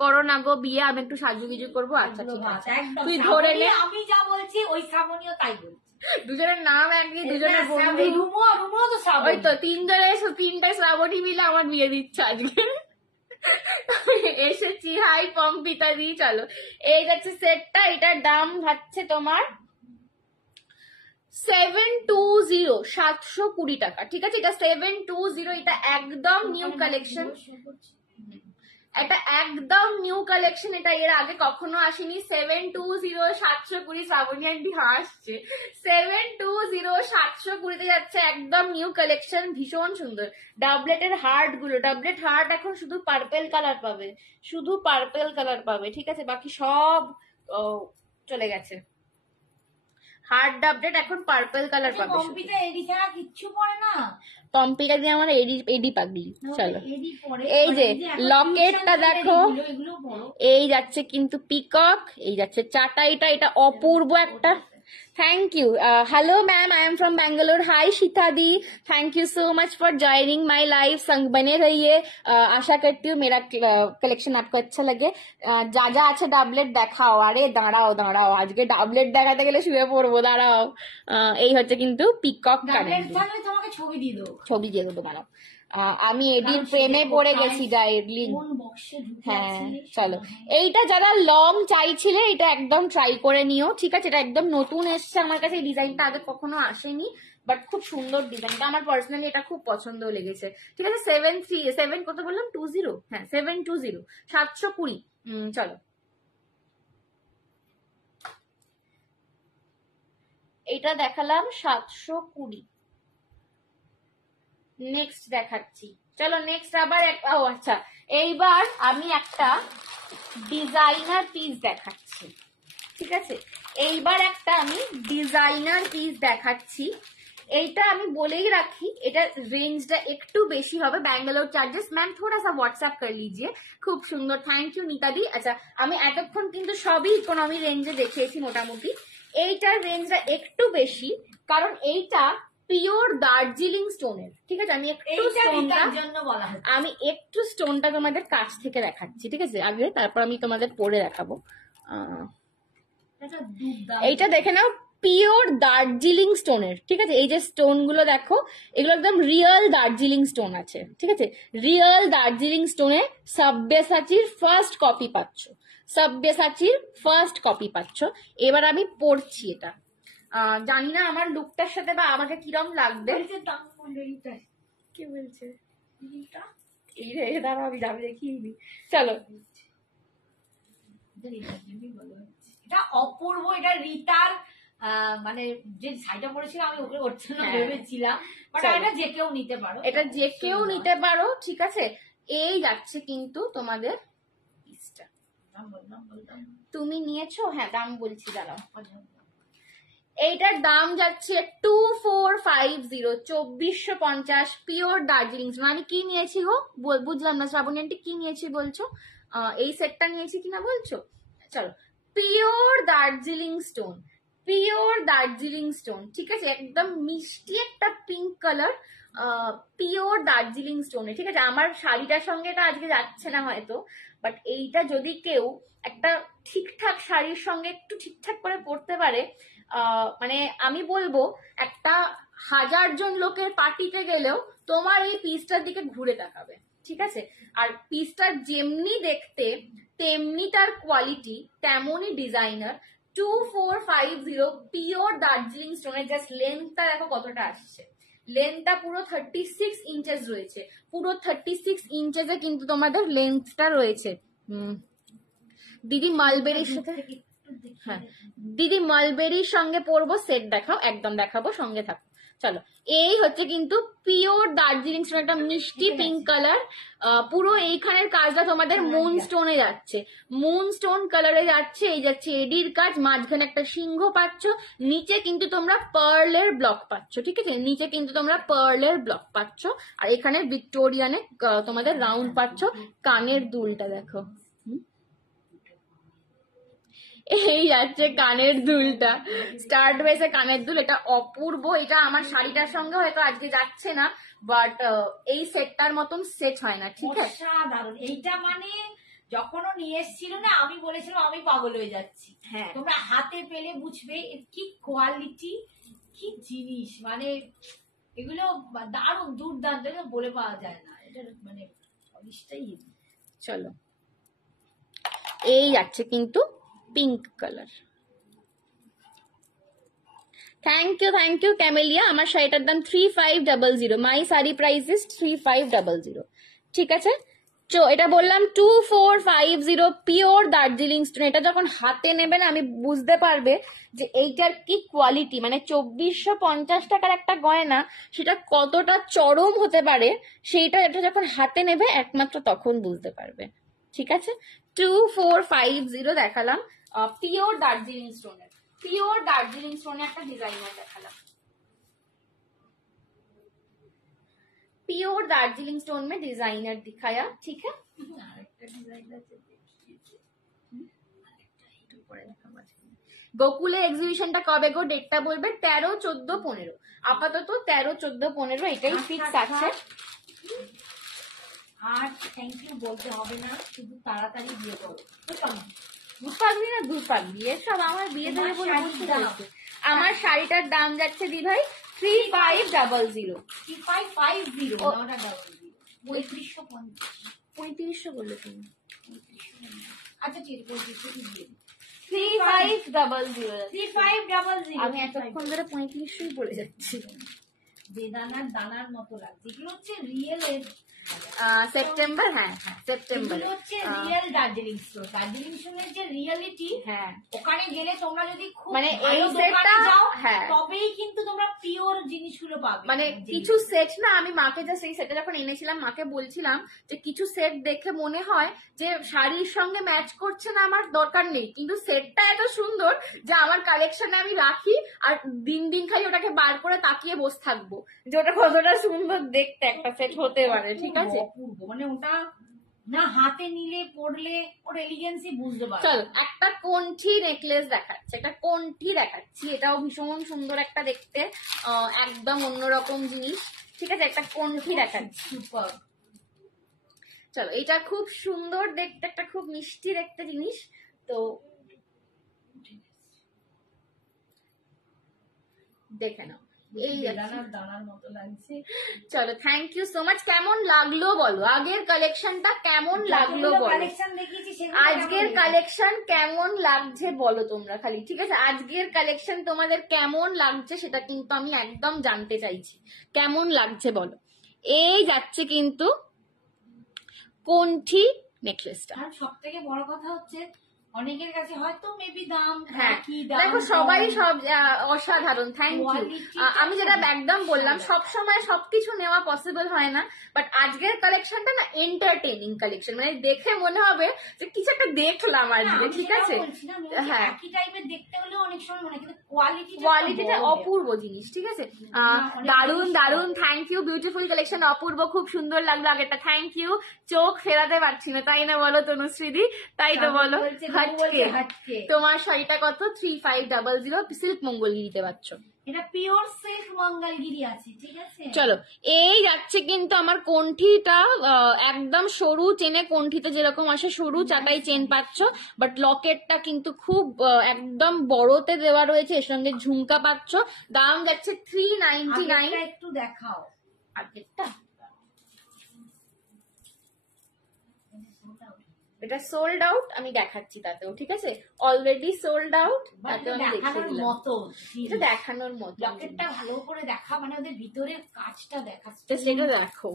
করো না গো বিয়ে, আমি একটু সাজুগুজু করবো। আচ্ছা ঠিক আছে, তুই ধরে নে, আমি যা বলছি ওই শ্রাবণীও তাই বলছি। দুজনের নাম একই, দুজনের বন্ধু, ওই তো 3টা শ্রাবণী মিলে আমার বিয়ে দিচ্ছে আজকে। এসেছি, হাই পম্পিতা দি। চলো এই যাচ্ছে সেটটা, এটার দাম হচ্ছে তোমার 720, 720 টাকা, ঠিক আছে। এটা 720, এটা একদম নিউ কালেকশন, এটা একদম নিউ কালেকশন, এটা এর আগে কখনো আসেনি। 720, 720, শ্রাবণী আন্টি হাসছে। 720, 720 যাচ্ছে, একদম নিউ কালেকশন, ভীষণ সুন্দর। ডাবলেটের হার্ট গুলো, ডাবলেট হার্ট এখন শুধু পার্পেল কালার পাবে, ঠিক আছে, বাকি সব চলে গেছে। হার্ট ডাবলেট এখন পার্পল কালার পাবে। পম্পিতা এডি ছাড়া কিচ্ছু পরে না, পম্পিকা দিয়ে আমার এডি পাগলি। চলো এই যে লকেটটা দেখো, এই যাচ্ছে কিন্তু পিকক, এই যাচ্ছে চাটাইটা, এটা অপূর্ব একটা। Thank you. Hello ma'am, I am from Bangalore. Hi शीता the, thank you so much for joining my live. संग बने रहिए, आशा करती हूँ मेरा कलेक्शन आपको अच्छा लगे। যা যা আছে ডাবলেট দেখাও। আরে দাঁড়াও আজকে ডাবলেট দেখাতে গেলে শুয়ে পড়বো, দাঁড়াও। এই হচ্ছে কিন্তু পিকক কানের, তোমাকে ছবি দিয়ে দেবো দাঁড়াও। আমি এডির প্রেমে পড়ে গেছি ডাইরেক্টলি। হ্যাঁ চলো, এইটা যারা লং চাইছিলে এটা একদম ট্রাই করে নিও, ঠিক আছে। এটা একদম নতুন এসছে আমার কাছে, এই ডিজাইনটা আগে কখনো আসেনি, বাট খুব সুন্দর ডিজাইনটা, আমার পার্সোনালি এটা খুব পছন্দ লেগেছে, ঠিক আছে। 7 কত বললাম, 20, হ্যাঁ 720, 720। চলো এইটা দেখালাম 720, নেক্সট দেখাচ্ছি। চলো নেক্সট আবার আচ্ছা, এইবার আমি একটা ডিজাইনার পিস দেখাচ্ছি, ঠিক আছে। এইবার একটা আমি ডিজাইনার পিস দেখাচ্ছি। এইটা আমি বলেই রাখি, এটা রেঞ্জটা একটু বেশি হবে, ব্যাঙ্গালোর চার্জেস। ম্যাম থোড়া সা হোয়াটসঅ্যাপ করে লিজিয়ে। খুব সুন্দর, থ্যাংক ইউ নিতাদি। আচ্ছা আমি এতক্ষণ কিন্তু সবই ইকোনমি রেঞ্জে দেখিয়েছি মোটামুটি, এইটার রেঞ্জটা একটু বেশি, কারণ এইটা পিওর দার্জিলিং স্টোনের, ঠিক আছে। আমি একটু স্টোনটা তোমাদের কাছ থেকে দেখাচ্ছি, ঠিক আছে, আগে, তারপর আমি তোমাদের পরে দেখাবো। এইটা দেখে নাও, পিওর দার্জিলিং স্টোনের, ঠিক আছে? এই যে স্টোন গুলো দেখো, এগুলো একদম রিয়েল দার্জিলিং স্টোন আছে, ঠিক আছে? রিয়েল দার্জিলিং স্টোনে সাব্যসাচীর ফার্স্ট কপি পাচ্ছ, সাব্যসাচীর ফার্স্ট কপি পাচ্ছ। এবার আমি পড়ছি এটা, জানি না আমার লুকটার সাথে বা আমাকে কিরম লাগবে। কি বলছে এই রে, দাঁড়া আমি যাবে দেখিনি। চলো, এটা অপূর্ব, এটা রিতার মানে যে শাড়িটা পরেছিল আমি ওকে ওর জন্য ভেবেছিলাম, বাট এটা যে কেউ নিতে পারো, এটা যে কেউ নিতে পারো, ঠিক আছে? এই যাচ্ছে কিন্তু তোমাদের পিসটা। তুমি নিয়েছো? হ্যাঁ দাম বলছি, দাঁড়াও। এইটার দাম যাচ্ছে 2450, 2450 পিওর দার্জিলিং। মানে কি নিয়েছি গো, বুঝলাম না শ্রাবণী আন্টি, কি নিয়েছি বলছো? এই সেটটা নিয়েছি কিনা বলছো? চলো, pure Darjeeling stone, pure Darjeeling stone, ঠিক আছে? একদম মিষ্টি একটা পিঙ্ক কালার, পিওর দার্জিলিং স্টোনে, ঠিক আছে? আমার শাড়িটার সঙ্গে এটা আজকে যাচ্ছে না হয়তো, বাট এইটা যদি কেউ একটা ঠিকঠাক শাড়ির সঙ্গে একটু ঠিকঠাক করে পরতে পারে, মানে আমি বলবো একটা 1000 জন লোকের পার্টিতে গেলেও তোমার এই পিসটার দিকে ঘুরে তাকাবে, ঠিক আছে? আর পিসটা যেমনি দেখতে তেমনি তার কোয়ালিটি, তেমনই ডিজাইনার। 2450 পিওর দার্জিলিং স্টোনের। জাস্ট লেন্থটা দেখো কতটা আসছে, লেন্থটা পুরো 36 ইঞ্চেস রয়েছে, পুরো 36 ইঞ্চেসে কিন্তু তোমাদের লেন্থটা রয়েছে। দিদি মালবেরির সাথে, হ্যাঁ দিদি মালবেরির সঙ্গে পরবো, সেট দেখাও, একদম দেখাবো, সঙ্গে থাকো। চলো, এই হচ্ছে কিন্তু পিওর দার্জিলিং স্টোন, একটা মিষ্টি পিঙ্ক কালার। পুরো এইখানের কাজটা তোমাদের মুন স্টোনে যাচ্ছে, মুন স্টোন কালারে যাচ্ছে। এই যাচ্ছে এডির কাজ, মাঝখানে একটা সিংহ পাচ্ছ, নিচে কিন্তু তোমরা পার্লের ব্লক পাচ্ছ, ঠিক আছে? নিচে কিন্তু তোমরা পার্লের ব্লক পাচ্ছ, আর এখানে ভিক্টোরিয়ানে তোমাদের রাউন্ড পাচ্ছ। কানের দুলটা দেখো, এই যাচ্ছে কানের দুলটা, স্টার্ট বেসে কানের দুল, এটা অপূর্ব। এটা আমার শাড়িটার সঙ্গে হয়তো আজকে যাচ্ছে না, বাট এই সেটটার মতন সেট হয় না, ঠিক আছে? দারুণ। এইটা মানে যখন ও নিয়ে এসেছিল না, আমি বলেছিলাম আমি পাগল হয়ে যাচ্ছি। হ্যাঁ, তোমরা হাতে পেলে বুঝবে কি কোয়ালিটি, কি জিনিস, মানে এগুলো দারুণ দুর্দান্ত, বলে পাওয়া যায় না, এটা মানে পলিশটাই। চলো, এই যাচ্ছে কিন্তু pink colour. Thank you Camellia. আমার শাড়িটার দাম 3500, মাই শাড়ি প্রাইস ইস 3500, ঠিক আছে? এটা বললাম 2450 পিওর দার্জিলিং স্টোন। এটা যখন হাতে নেবে না, আমি বুঝতে পারবে যে এইটার কি কোয়ালিটি, মানে 2450 টাকার একটা গয়না সেটা কতটা চরম হতে পারে, সেইটা এটা যখন হাতে নেবে একমাত্র তখন বুঝতে পারবে, ঠিক আছে? 2450 দেখালাম পিওর দার্জিলিং স্টোনের, পিওর দাर्जिलिंग स्टोन একটা ডিজাইনার দেখালাম। प्योर दार्जिलिंग स्टोन में डिजाइनर दिखाया, ठीक है? গোকুলে এক্সিবিশনটা কবে গো, ডেটটা বলবে? 13, 14, 15। আপাতত 13, 14, 15 এটাই ফিক্স আছে। আর থ্যাংক ইউ বলতে হবে না, শুধু তাড়াতাড়ি দিয়ে দাও। দুপাগলি না দুপাগলি, এসব আমার বিয়ে দেবে বলে বুঝতে পারছি। আমার শাড়িটার দাম যাচ্ছে দি ভাই 3500। 3550 3500 বললে তুমি? আচ্ছা ঠিক আছে, 3500। আমি এতক্ষণ ধরে 3500ই বলে যাচ্ছি। বেদানার দানার মতো লাগছে, এগুলো হচ্ছে রিয়েল সেপ্টেম্বর, হ্যাঁ হ্যাঁ সেপ্টেম্বর হচ্ছে রিয়েল দার্জিলিং স্টোর। দার্জিলিং স্টোরের যে রিয়েলিটি, হ্যাঁ ওখানে গেলে তোমরা যদি খুব মানে এই এই সেটটা, যাও, হ্যাঁ তবেই কিন্তু তোমরা পিওর জিনিসগুলো পাবে। মানে কিছু সেট না, আমি মাকে জাস্ট এই সেটটা যখন এনেছিলাম মাকে বলছিলাম যে কিছু সেট দেখে মনে হয় যে শাড়ির সঙ্গে ম্যাচ করছে না, আমার দরকার নেই, কিন্তু সেটটা এত সুন্দর যে আমার কালেকশনে আমি রাখি, আর দিন দিন খালি ওটাকে বার করে তাকিয়ে বসে থাকবো যে ওটা কতটা সুন্দর দেখতে একটা সেট হতে পারে, ঠিক আছে? অপূর্ব, মানে ওটা না হাতে নিলে পড়লে ওর এলিগেন্সি বুঝতে পারবে। চল একটা কণ্ঠি নেকলেস দেখাচ্ছে, একটা কণ্ঠি দেখাচ্ছি, এটাও ভীষণ সুন্দর একটা দেখতে, একদম অন্যরকম জিনিস, ঠিক আছে? একটা কণ্ঠি দেখাচ্ছি, সুপার। চলো, এটা খুব সুন্দর দেখতে, একটা খুব মিষ্টি দেখতে জিনিস। তো দেখে নাও। এই বেদানার দানার মতো লাগছে। চলো, থ্যাংক ইউ সো মাচ। কেমন লাগলো বলো, আগের কালেকশনটা কেমন লাগলো বলো, কালেকশন দেখিয়েছি সেগুলো আজকের কালেকশন কেমন লাগছে বলো তোমরা খালি, ঠিক আছে? আজকের কালেকশন তোমাদের কেমন লাগছে সেটা কিন্তু আমি একদম জানতে চাইছি, কেমন লাগছে বলো। এই যাচ্ছে কিন্তু কোনঠি নেকলেসটা। আর সব থেকে বড় কথা হচ্ছে অনেকের কাছে হয়তো মেবি দাম হ্যাঁ কি দাম, দেখো সবাই সব অসাধারণ, থ্যাংক ইউ। আমি যেটা একদম বললাম, সব সময় সবকিছু নেওয়া পসিবল হয় না, বাট আজকের কালেকশনটা না এন্টারটেইনিং কালেকশন, মানে দেখে মনে হবে যে কিছু একটা দেখলাম আজকে, ঠিক আছে? হ্যাঁ, একই টাইপের দেখতে হলে অনেক সময় মনে, কিন্তু কোয়ালিটিটা অপূর্ব জিনিস, ঠিক আছে? দারুন দারুন, থ্যাংক ইউ, বিউটিফুল কালেকশন, অপূর্ব, খুব সুন্দর লাগলো আগেরটা, থ্যাংক ইউ। চোখ ফেরাতে পারছি না, তাই না বলো তনুশ্রীদি? তাই তো বলো। তোমার শাড়িটা কত? 3500 সিল্ক মঙ্গলগিরিতে পাচ্ছ। এটা পিওর সিল্ক মঙ্গলগিরি আছে, ঠিক আছে? চলো, এই যাচ্ছে কিন্তু আমার কোণ্ঠিটা একদম সরু চেনে, কোণ্ঠিতে যেরকম আসে সরু চাটাই চেন পাচ্ছ, বাট লকেটটা কিন্তু খুব একদম বড়তে দেওয়া রয়েছে, এর সঙ্গে ঝুমকা পাচ্ছ। দাম যাচ্ছে 399। একটু দেখাও আগেরটা, এটা সোল্ড আউট, আমি দেখাচ্ছি তাতেও, ঠিক আছে? অলরেডি সোল্ড আউট, তাতেও আমি দেখিয়ে দিলাম। এটা দেখানোর মতো, লকেটটা ভালো করে দেখা, মানে ওদের ভিতরের কাজটা দেখা, এটা দেখো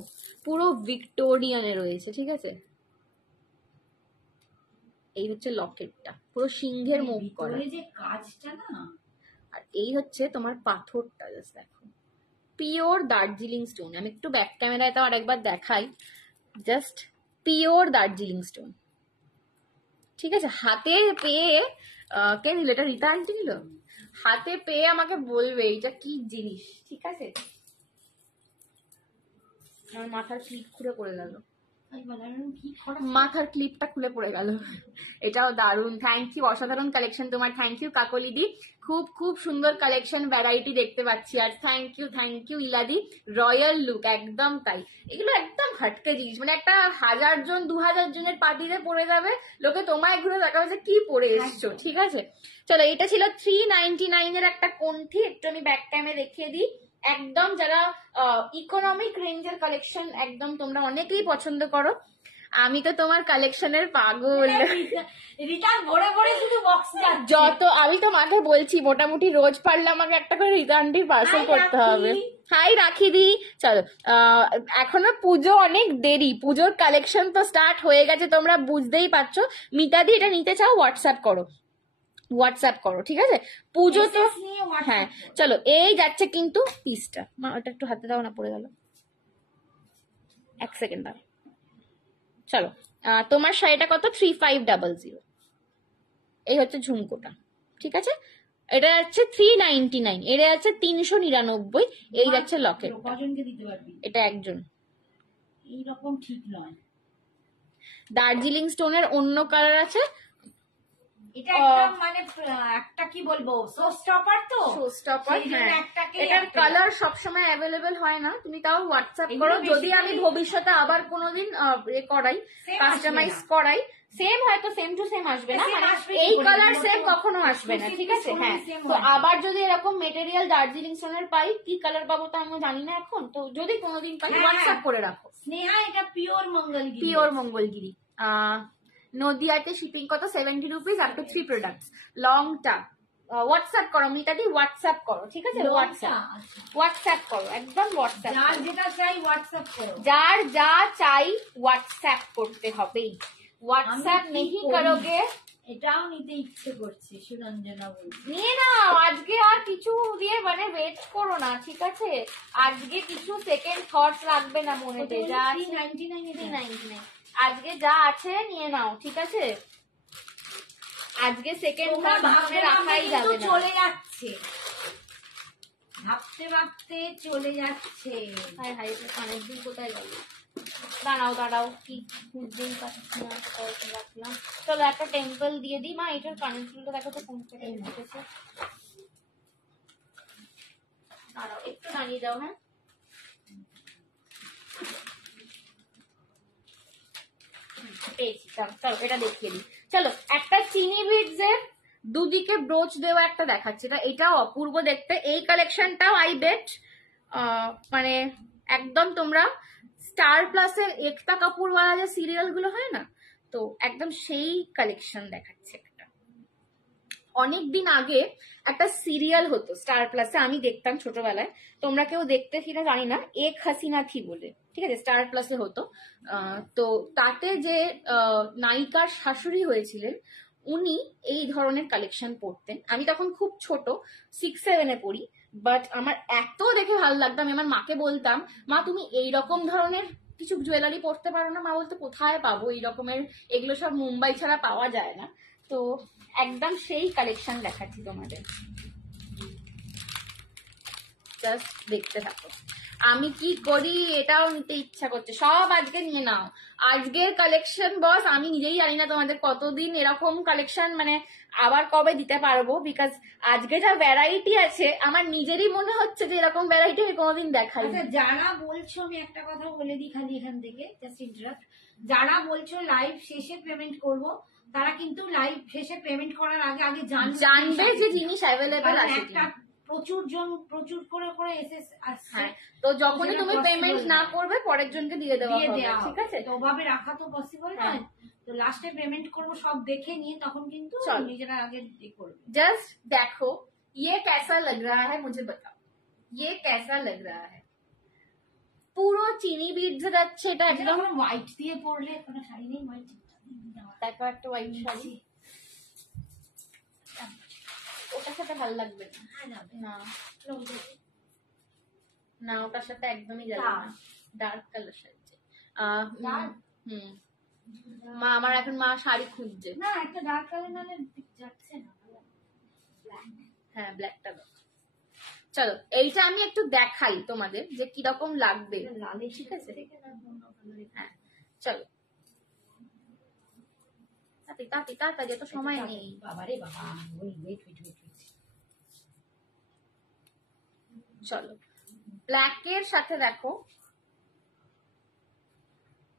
পুরো ভিক্টোরিয়ানে রয়েছে, ঠিক আছে? এই হচ্ছে লকেটটা, পুরো সিংহের মুখ করা, যে কাজটা না। আর এই হচ্ছে তোমার পাথরটা, জাস্ট দেখো, পিওর দার্জিলিং স্টোন। আমি একটু ব্যাক ক্যামেরায় তো আরেকবার দেখাই, জাস্ট পিওর দার্জিলিং স্টোন, ঠিক আছে? হাতে পেয়ে কে নিল এটা? রীতা আন্টি নিল। হাতে পেয়ে আমাকে বলবে এটা কি জিনিস, ঠিক আছে? আমার মাথার ক্লিপ খুলে পড়ে গেল, মাথার ক্লিপটা খুলে পড়ে গেল। এটাও দারুন, থ্যাংক ইউ, অসাধারণ কালেকশন তোমার, থ্যাংক ইউ কাকলিদি, খুব খুব সুন্দর কালেকশন, ভ্যারাইটি দেখতে পাচ্ছি। আর থ্যাংক ইউ ইলাদি, রয়্যাল লুক, একদম তাই। এগুলো একদম হাটকে জিনিস, মানে একটা 1000 জন 2000 জনের পার্টিতে পরে যাবে, লোকে তোমায় ঘুরে দেখাবে যে কি পরে এসছো, ঠিক আছে? চলো, এটা ছিল 399 এর একটা কোণ্ঠি, একটু আমি ব্যাক টাইমে দেখিয়ে দিই। একদম যারা ইকোনমিক রেঞ্জের কালেকশন একদম তোমরা অনেকেই পছন্দ করো, আমি তো তোমার কালেকশনের পাগল। যত আমি তো মাকে বলছি মোটামুটি রোজ পারলে আমাকে একটা করে রীতা আন্টির পার্সেল করতে হবে। হাই রাখি দি। চলো, এখনো পুজো অনেক দেরি, পুজোর কালেকশন তো স্টার্ট হয়ে গেছে, তোমরা বুঝতেই পারছো। মিতাদি এটা নিতে চাও হোয়াটসঅ্যাপ করো, ঠিক আছে? পুজো তো হ্যাঁ। চলো, এই যাচ্ছে কিন্তু পিসটা, মা ওটা একটু হাতে দাও না, পড়ে গেল, এক সেকেন্ড দাও। চলো, তোমার শাড়িটা কত? 3500। এই হচ্ছে ঝুমকোটা, ঠিক আছে? এটা যাচ্ছে 399, এটা যাচ্ছে 399। এই যাচ্ছে লকেট, এটা একজন, এইরকম ঠিক নয়। দার্জিলিং স্টোনের অন্য কালার আছে, এটা একদম মানে একটা কি বলবো, শোস্টপার তো, শোস্টপার। হ্যাঁ, এটার কালার সবসময় অ্যাভেলেবেল হয় না, তুমি তাও হোয়াটসঅ্যাপ করো, যদি আমি ভবিষ্যতে আবার কোনোদিন করাই, কাস্টমাইজ করাই, সেম হয়তো সেম টু সেম আসবে না, মানে এই কালার সেম কখনো আসবে না, ঠিক আছে? হ্যাঁ, তো আবার যদি এরকম মেটেরিয়াল দার্জিলিং স্টোনের পাই, কি কালার পাবো তো আমি জানি না এখন, তো যদি কোনোদিন পাই হোয়াটসঅ্যাপ করে রাখো। স্নেহা, এটা পিওর মঙ্গলগিরি। নদিয়াতে শিপিং কত? 70 রুপিস আপ টু 3 প্রোডাক্টস, লংটা। হোয়াটসঅ্যাপ করো মিতাদি, হোয়াটসঅ্যাপ করো, ঠিক আছে? হোয়াটসঅ্যাপ করো, একদম হোয়াটসঅ্যাপ, যার যেটা চাই হোয়াটসঅ্যাপ করো, যার যা চাই হোয়াটসঅ্যাপ করতে হবে। হোয়াটসঅ্যাপ নেই করোগে, এটাও নিতে ইচ্ছে করছে, সুরঞ্জনা বলছে নিয়ে নাও। আজকে আর কিছু দিয়ে মানে ওয়েট করো না, ঠিক আছে? আজকে কিছু সেকেন্ড থটস রাখবে না মনেতে, যা 399 আজকে যা আছে নিয়ে নাও, ঠিক আছে? আজকে সেকেন্ড থট মনে রাখাই যাবে না, চলে যাচ্ছে, ভাবতে চলে যাচ্ছে। হাই হাই, কানের দিন কোথায় গেল? দাঁড়াও, কি দিন রাখলাম। চলো, একটা টেম্পল দিয়ে দিই। মা, এটার কানের দুলটা দেখো তো কোন থেকে উঠেছে। দাঁড়াও, একটু দাঁড়িয়ে দাও। হ্যাঁ, পেয়েছি, চলো এটা দেখিয়ে দিই। চলো, একটা চিনি বিটস এর দুদিকে ব্রোচ দেওয়া একটা দেখাচ্ছি, এটাও অপূর্ব দেখতে। এই কালেকশনটাও আই বেট মানে একদম তোমরা স্টার প্লাসের একতা কাপুরওয়ালা যে সিরিয়াল গুলো হয় না, তো একদম সেই কালেকশন দেখাচ্ছে একটা। অনেকদিন আগে একটা সিরিয়াল হতো স্টার প্লাসে, আমি দেখতাম ছোটবেলায়, তোমরা কেউ দেখতে কিনা জানি না, এক হাসিনা থি বলে, ঠিক আছে, স্টার প্লাসে হতো। তো তাতে যে নায়িকার শাশুড়ি হয়েছিলেন, উনি এই ধরনের কালেকশন পরতেন। আমি তখন খুব ছোট, 6-7-এ পড়ি, বাট আমার এত দেখে ভালো লাগতো, আমি আমার মাকে বলতাম, মা তুমি এইরকম ধরনের কিছু জুয়েলারি পরতে পারো না? মা বলতো কোথায় পাবো এই রকমের, এগুলো সব মুম্বাই ছাড়া পাওয়া যায় না। তো একদম সেই কালেকশন দেখাচ্ছি তোমাদের, জাস্ট দেখতে থাকো। আমি কি করি এটাও নিতে ইচ্ছা করছে, সব আজকে নিয়ে নাও। আজকের কালেকশন বস আমি নিজেই জানি না তোমাদের কতদিন এরকম কালেকশন মানে আবার কবে দিতে পারবো, বিকজ আজকে যা ভ্যারাইটি আছে আমার নিজেরই মনে হচ্ছে যে এরকম ভ্যারাইটি আমি কোনোদিন দেখাই। আচ্ছা, যারা বলছো, আমি একটা কথা বলে দিই খালি এখান থেকে, জাস্ট ইন্টারাপ্ট, যারা বলছো লাইভ শেষে পেমেন্ট করব, তারা কিন্তু লাইভ শেষে পেমেন্ট করার আগে আগে জানবে যে জিনিস অ্যাভেলেবেল আছে। একটা প্রচুর করে এসে আসছে, তো যখনই তুমি পেমেন্ট না করবে পরের জনকে দিয়ে দেওয়া হবে, ঠিক আছে? তো ওভাবে রাখা তো পসিবল নয়। তো লাস্টে পেমেন্ট করব সব দেখে নিয়ে, তখন কিন্তু নিজেরা আগে করবে। জাস্ট দেখো ये कैसा लग रहा है, मुझे बताओ ये कैसा लग रहा है। পুরো চিনি বিটস যাচ্ছে, এটা একদম হোয়াইট দিয়ে পরলে কোনো শাড়ি নেই, হোয়াইট দেখো একটা হোয়াইট শাড়ি, ওটার সাথে ভালো লাগবে না, না ওটার সাথে একদমই যাবে না, ডার্ক কালার শাড়ি। মা আমার এখন মা শাড়ি খুঁজছে, না একটা ডার্ক কালার নালে যাচ্ছে না, হ্যাঁ ব্ল্যাকটা দাও। চলো এইটা আমি একটু দেখাই তোমাদের যে কিরকম লাগবে, ঠিক আছে? হ্যাঁ চলো তাড়াতাড়ি, তো সময় নেই। বাবারে বাবা, চলো ব্ল্যাকের সাথে দেখো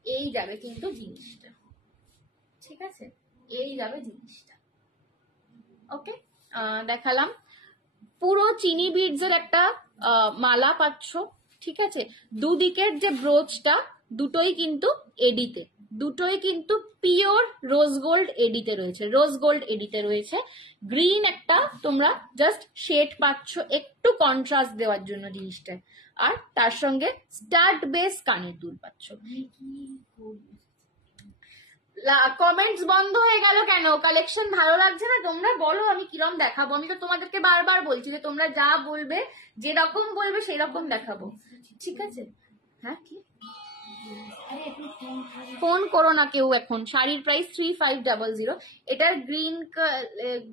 এই যাবে কিন্তু জিনিসটা, ঠিক আছে? এই যাবে জিনিসটা, ওকে। দেখালাম পুরো চিনি বিটস এর একটা মালা পাচ্ছ, ঠিক আছে? দুদিকের যে ব্রোচটা দুটোই কিন্তু এডিতে, দুটোই কিন্তু পিওর রোজ গোল্ড এডিতে রয়েছে, রোজ গোল্ড এডিতে রয়েছে। গ্রিন একটা তোমরা জাস্ট শেড পাচ্ছ একটু কন্ট্রাস্ট দেওয়ার জন্য জিনিসটা, আর তার সঙ্গে স্টাড বেস কানের দুল পাচ্ছ। কমেন্টস বন্ধ হয়ে গেল কেন? কালেকশন ভালো লাগছে না? তোমরা বলো আমি কিরম দেখাবো। আমি তো তোমাদেরকে বারবার বলছি যে তোমরা যা বলবে, যেরকম বলবে সেই রকম দেখাবো, ঠিক আছে? হ্যাঁ কি ফোন করো না কেউ এখন। শাড়ির প্রাইস 3500। এটার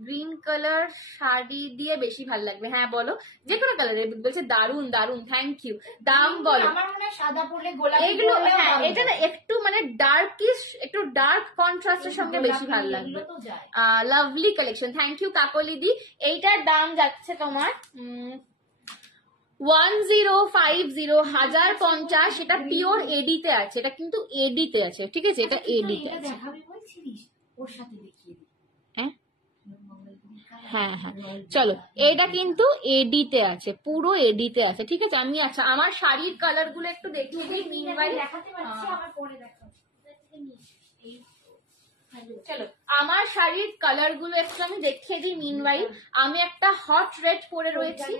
গ্রিন কালার শাড়ি দিয়ে বেশি ভালো লাগবে। হ্যাঁ বলো, যে কোনো কালারের বলছে। দারুন দারুন, থ্যাংক ইউ। দাম বলো। আমার মনে হয় সাদা পরলে গোলাপি, এগুলো হ্যাঁ এটা না একটু মানে ডার্কিশ, একটু ডার্ক কন্ট্রাস্টের সঙ্গে বেশি ভালো লাগবে। লাভলি কালেকশন, থ্যাংক ইউ কাকলিদি। এইটার দাম যাচ্ছে তোমার 1050, এটা পিওর এডিতে আছে, এটা কিন্তু এডিতে আছে, ঠিক আছে? এটা এডিতে আছে। হ্যাঁ হ্যাঁ চলো, এটা কিন্তু এডিতে আছে, পুরো এডিতে আছে, ঠিক আছে? আমি আচ্ছা আমার শাড়ির কালার গুলো একটু দেখিয়ে দিই। চলো আমার শাড়ির কালার গুলো একটু আমি দেখিয়ে দিই। মিনওয়াইল আমি একটা হট রেড পরে রয়েছি,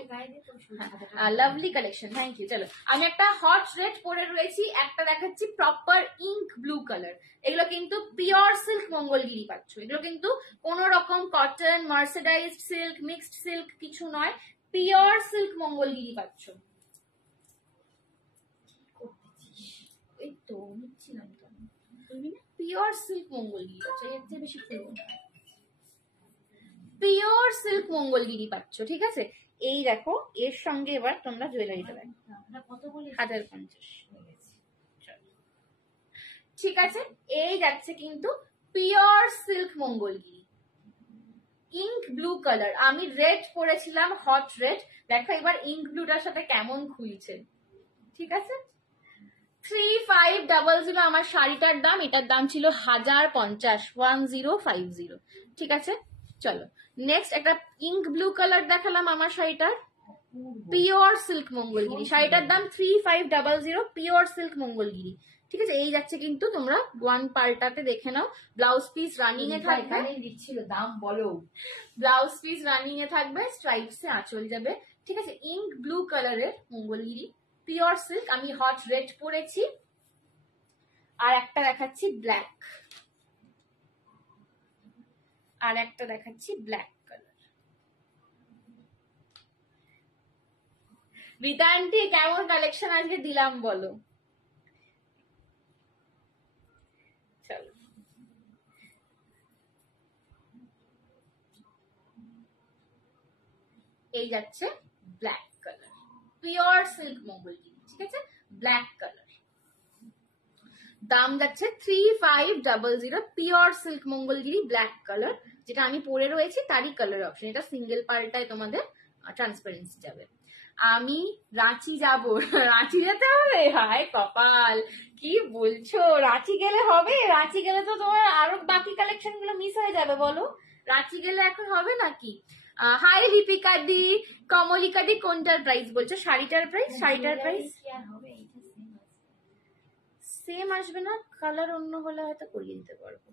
লাভলি কালেকশন, থ্যাংক ইউ। চলো আমি একটা হট রেড পরে রয়েছি, একটা দেখাচ্ছি প্রপার ইঙ্ক ব্লু কালার। এগুলো কিন্তু পিওর সিল্ক মঙ্গলগিরি পাচ্ছ, এগুলো কিন্তু কোন রকম কটন, মার্সেডাইজড সিল্ক, মিক্সড সিল্ক কিছু নয়, পিওর সিল্ক মঙ্গলগিরি পাচ্ছ। এই তো নিচ্ছিলাম তো, পিওর সিল্ক মঙ্গলগিরি পাচ্ছ, এর চেয়ে বেশি খুলবো না। পিওর সিল্ক মঙ্গলগিরি পাচ্ছ, ঠিক আছে? এই দেখো এর সঙ্গে এবার তোমরা জুয়েলারিটা দেখো, 1050, ঠিক আছে? এই যাচ্ছে কিন্তু pure silk Mangalagiri, ink blue colour. আমি রেড পরেছিলাম, হট রেড। দেখো এবার ইঙ্ক ব্লুটার সাথে কেমন খুলছে, ঠিক আছে? 3500 আমার শাড়িটার দাম, এটার দাম ছিল 1050, 1050, ঠিক আছে? চলো নেক্সট একটা ইঙ্ক ব্লু কালার দেখালাম আমার শাড়িটার, পিওর সিল্ক মঙ্গলগিরি, শাড়িটার দাম 3500, পিওর সিল্ক মঙ্গলগিরি। ঠিক আছে, এই যাচ্ছে কিন্তু, তোমরা ওয়ান পাল্টাতে দেখে নাও। ব্লাউজ পিস রানিং এ থাকবে, দিচ্ছিল দাম বলো, ব্লাউজ পিস রানিং এ থাকবে, স্ট্রাইপসে আঁচল যাবে। ঠিক আছে, ইঙ্ক ব্লু কালারের মঙ্গলগিরি, পিওর সিল্ক। আমি হট রেড পরেছি, আর একটা দেখাচ্ছি ব্ল্যাক, আর একটা দেখাচ্ছি ব্ল্যাক কালার। রীতা আন্টি কেমন কালেকশন আজকে দিলাম বলো? চলো এই যাচ্ছে black colour, pure silk Mangalagiri. ঠিক আছে, ব্ল্যাক কালার, দাম যাচ্ছে 3500, pure silk Mangalagiri black colour. যেটা আমি পরে রয়েছি তারই কালার অপশন, এটা সিঙ্গেল পাল্টায় তোমাদের ট্রান্সপারেন্সি যাবে। আমি রাঁচি যাব, রাঁচি যেতে হবে? হায় কপাল, কি বলছো, রাঁচি গেলে হবে? রাঁচি গেলে তো তোমার আরো বাকি কালেকশন গুলো মিস হয়ে যাবে, বলো রাঁচি গেলে এখন হবে নাকি? হাই লিপিকা দি, কমলিকা দি, কোনটার প্রাইস বলছো? শাড়িটার প্রাইস, শাড়িটার প্রাইস সেম আসবে না, কালার অন্য হলে হয়তো করিয়ে দিতে পারবো,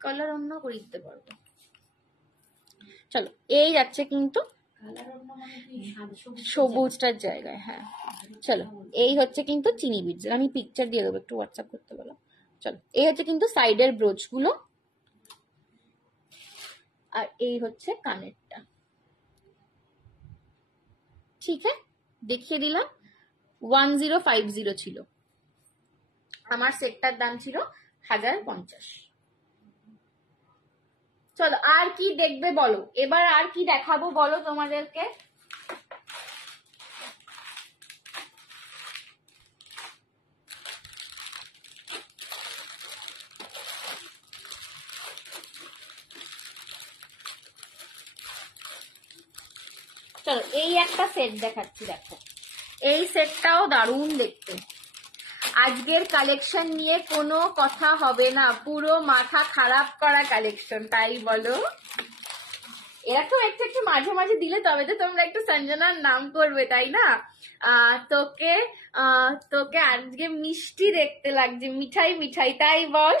কালার অন্য করিয়ে দিতে পারবো। চলো এই যাচ্ছে কিন্তু সবুজটার জায়গায়, হ্যাঁ চলো এই হচ্ছে কিন্তু চিনি বিটস, আমি পিকচার দিয়ে দেবো, একটু হোয়াটসঅ্যাপ করতে বলো। চলো এই হচ্ছে কিন্তু সাইডের ব্রোচ গুলো, আর এই হচ্ছে কানেরটা। ঠিক আছে, দেখিয়ে দিলাম। 1050 ছিল, আমার সেটটার দাম ছিল 1050। চলো আর কি দেখবে বলো, এবার আর কি দেখাবো বলো তোমাদেরকে? চলো এই একটা সেট দেখাচ্ছি, দেখো এই সেটটাও দারুণ দেখতে। আজকের কালেকশন নিয়ে কোনো কথা হবে না, পুরো মাথা খারাপ করা কালেকশন, তাই বলো? এরকম একটু একটু মাঝে মাঝে দিলে তবে তো তোমরা একটু সঞ্জনার নাম করবে, তাই না? তোকে তোকে আজকে মিষ্টি দেখতে লাগছে, মিঠাই মিঠাই, তাই বল?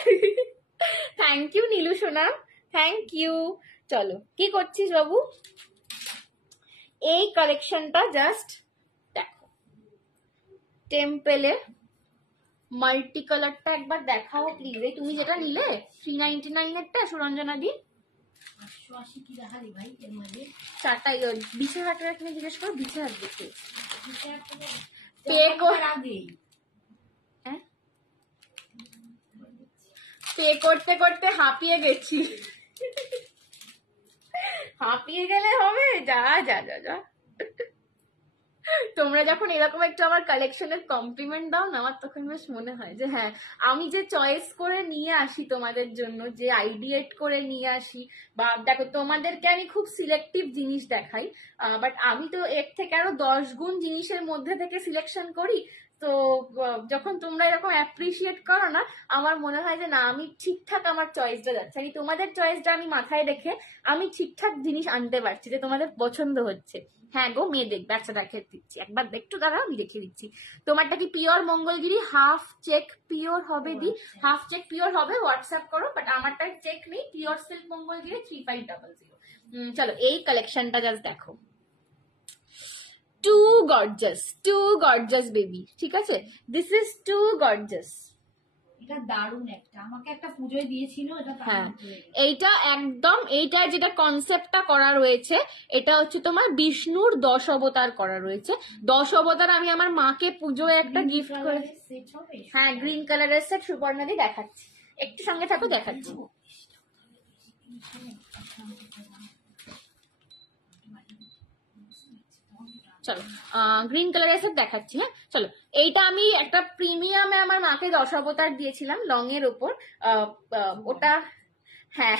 থ্যাংক ইউ নীলু সোনা, থ্যাংক ইউ। চলো কি করছিস বাবু? এই কালেকশনটা জাস্ট দেখো, টেম্পেলে মাল্টি কালারটা একবার দেখাও প্লিজ। এই তুমি যেটা নিলে 399 এরটা সুরঞ্জনা দি, 880 কি দেখালি ভাই এর মধ্যে? চারটাই বিশে হাটের এখানে জিজ্ঞেস করো, বিশে হাট দেখে পে করতে করতে হাঁপিয়ে গেছি। হাঁপিয়ে গেলে হবে? যা যা যা যা, তোমরা যখন এরকম একটু আমার কালেকশনের কমপ্লিমেন্ট দাও না, আমার তখন বেশ মনে হয় যে হ্যাঁ, আমি যে চয়েস করে নিয়ে আসি তোমাদের জন্য, যে আইডিয়েট করে নিয়ে আসি, বা দেখো তোমাদেরকে আমি খুব সিলেক্টিভ জিনিস দেখাই, বাট আমি তো এর থেকে আরো 10 গুণ জিনিসের মধ্যে থেকে সিলেকশন করি। তো যখন তোমরা এরকম অ্যাপ্রিসিয়েট করো না, আমার মনে হয় যে না, আমি ঠিকঠাক আমার চয়েসটা যাচ্ছে, আমি তোমাদের চয়েসটা আমি মাথায় রেখে আমি ঠিকঠাক জিনিস আনতে পারছি, যে তোমাদের পছন্দ হচ্ছে। হ্যাঁ গো, মেয়ে দেখবে, আচ্ছা দেখে দিচ্ছি একবার, একটু দাঁড়াও আমি দেখে দিচ্ছি। তোমারটা কি pure Mangalagiri half check pure হবে দি? হাফ চেক পিওর হবে, হোয়াটসঅ্যাপ করো, বাট আমারটা চেক নেই, পিওর সিল্ক মঙ্গলগিরি 3500। চলো এই কালেকশনটা জাস্ট দেখো, টু গর্জাস বেবি। ঠিক আছে, দিস ইজ টু গর্জাস। এটা দারুণ একটা, আমাকে একটা পুজোয় দিয়েছিল এটা। হ্যাঁ এইটা একদম, এইটা যেটা কনসেপ্টটা করা রয়েছে, এটা হচ্ছে তোমার বিষ্ণুর 10 অবতার করা রয়েছে। 10 অবতার আমি আমার মাকে পুজোয় একটা গিফট করে, হ্যাঁ গ্রিন কালারের সেট, সুপর্ণা দি দেখাচ্ছি, একটু সঙ্গে থাকো দেখাচ্ছি। চলো গ্রিন কালারের সেট দেখাচ্ছি। হ্যাঁ চলো, এইটা আমি একটা প্রিমিয়ামে আমার মাকে 10 অবতার দিয়েছিলাম লং এর ওপর, ওটা হ্যাঁ,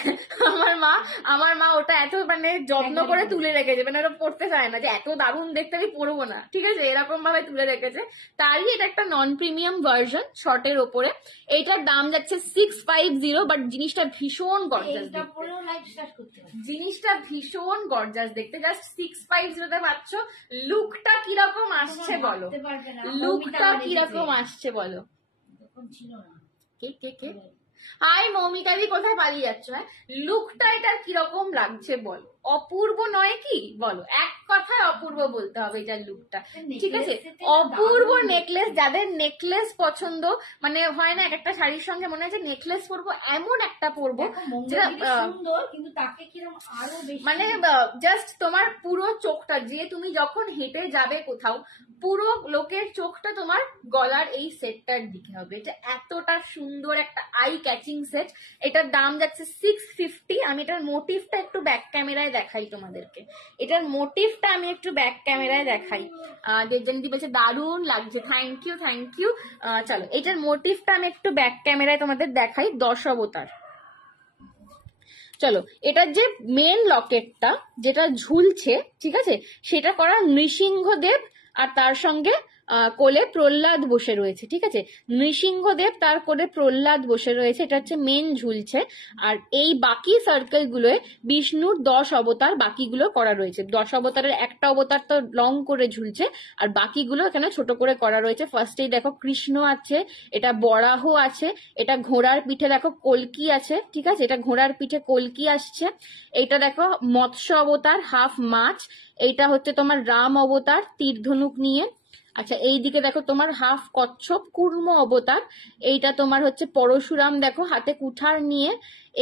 আমার মা ওটা এত মানে যত্ন করে তুলে রেখেছে, মানে ওটা পড়তে চায় না যে এত দারুণ দেখতে আমি পরবো না, ঠিক আছে, এরকম ভাবে তুলে রেখেছে। তারই এটা একটা নন প্রিমিয়াম ভার্সন শর্টের ওপরে। এইটার দাম যাচ্ছে 650, বাট জিনিসটা ভীষণ গর্জাস দেখতে, জিনিসটা ভীষণ গর্জাস দেখতে। জাস্ট 650 পাচ্ছ। লুকটা কিরকম আসছে বলো, লুকটা কিরকম আসছে বলো। কে কে কে হাই মৌমিতাদি, কোথায় পালিয়ে যাচ্ছ? হ্যাঁ, লুকটা এটার কিরকম লাগছে বলো, অপূর্ব নয় কি বলো, এক কথায় অপূর্ব বলতে হবে এটার লুকটা, ঠিক আছে, অপূর্ব নেকলেস। যাদের নেকলেস পছন্দ, মানে হয় না এক একটা শাড়ির সঙ্গে মনে হয় যে নেকলেস পরবো, এমন একটা পরবো যেটা কিন্তু তাকে কিরকম আরো বেশি মানে জাস্ট তোমার পুরো চোখটা, যে তুমি যখন হেঁটে যাবে কোথাও, পুরো লোকের চোখটা তোমার গলার এই সেটটার দিকে হবে। এটা এতটা সুন্দর একটা আই ক্যাচিং সেট। এটার দাম যাচ্ছে 650। আমি এটার মোটিভটা একটু ব্যাক ক্যামেরায় দেখাই তোমাদেরকে, এটার মোটিভটা আমি একটু ব্যাক ক্যামেরায় দেখাই। দেবজানিদি বলছে দারুণ লাগছে, থ্যাংক ইউ থ্যাংক ইউ। চলো এটার মোটিভটা আমি একটু ব্যাক ক্যামেরায় তোমাদের দেখাই। 10 অবতার। চলো, এটার যে মেন লকেটটা যেটা ঝুলছে, ঠিক আছে, সেটা করা নৃসিংহদেব, আর তার সঙ্গে কোলে প্রহ্লাদ বসে রয়েছে, ঠিক আছে, নৃসিংহদেব তার কোলে প্রহ্লাদ বসে রয়েছে, এটা হচ্ছে মেন ঝুলছে। আর এই বাকি সার্কেল গুলোয় বিষ্ণুর 10 অবতার বাকিগুলো করা রয়েছে। 10 অবতারের একটা অবতার তো লং করে ঝুলছে, আর বাকিগুলো এখানে ছোট করে করা রয়েছে। ফার্স্টেই দেখো কৃষ্ণ আছে, এটা বরাহ আছে, এটা ঘোড়ার পিঠে দেখো কলকি আছে, ঠিক আছে, এটা ঘোড়ার পিঠে কলকি আসছে। এইটা দেখো মৎস্য অবতার, হাফ মাছ। এইটা হচ্ছে তোমার রাম অবতার তীর ধনুক নিয়ে। আচ্ছা, এইদিকে দেখো তোমার হাফ কচ্ছপ কুর্ম অবতার। এইটা তোমার হচ্ছে পরশুরাম, দেখো হাতে কুঠার নিয়ে।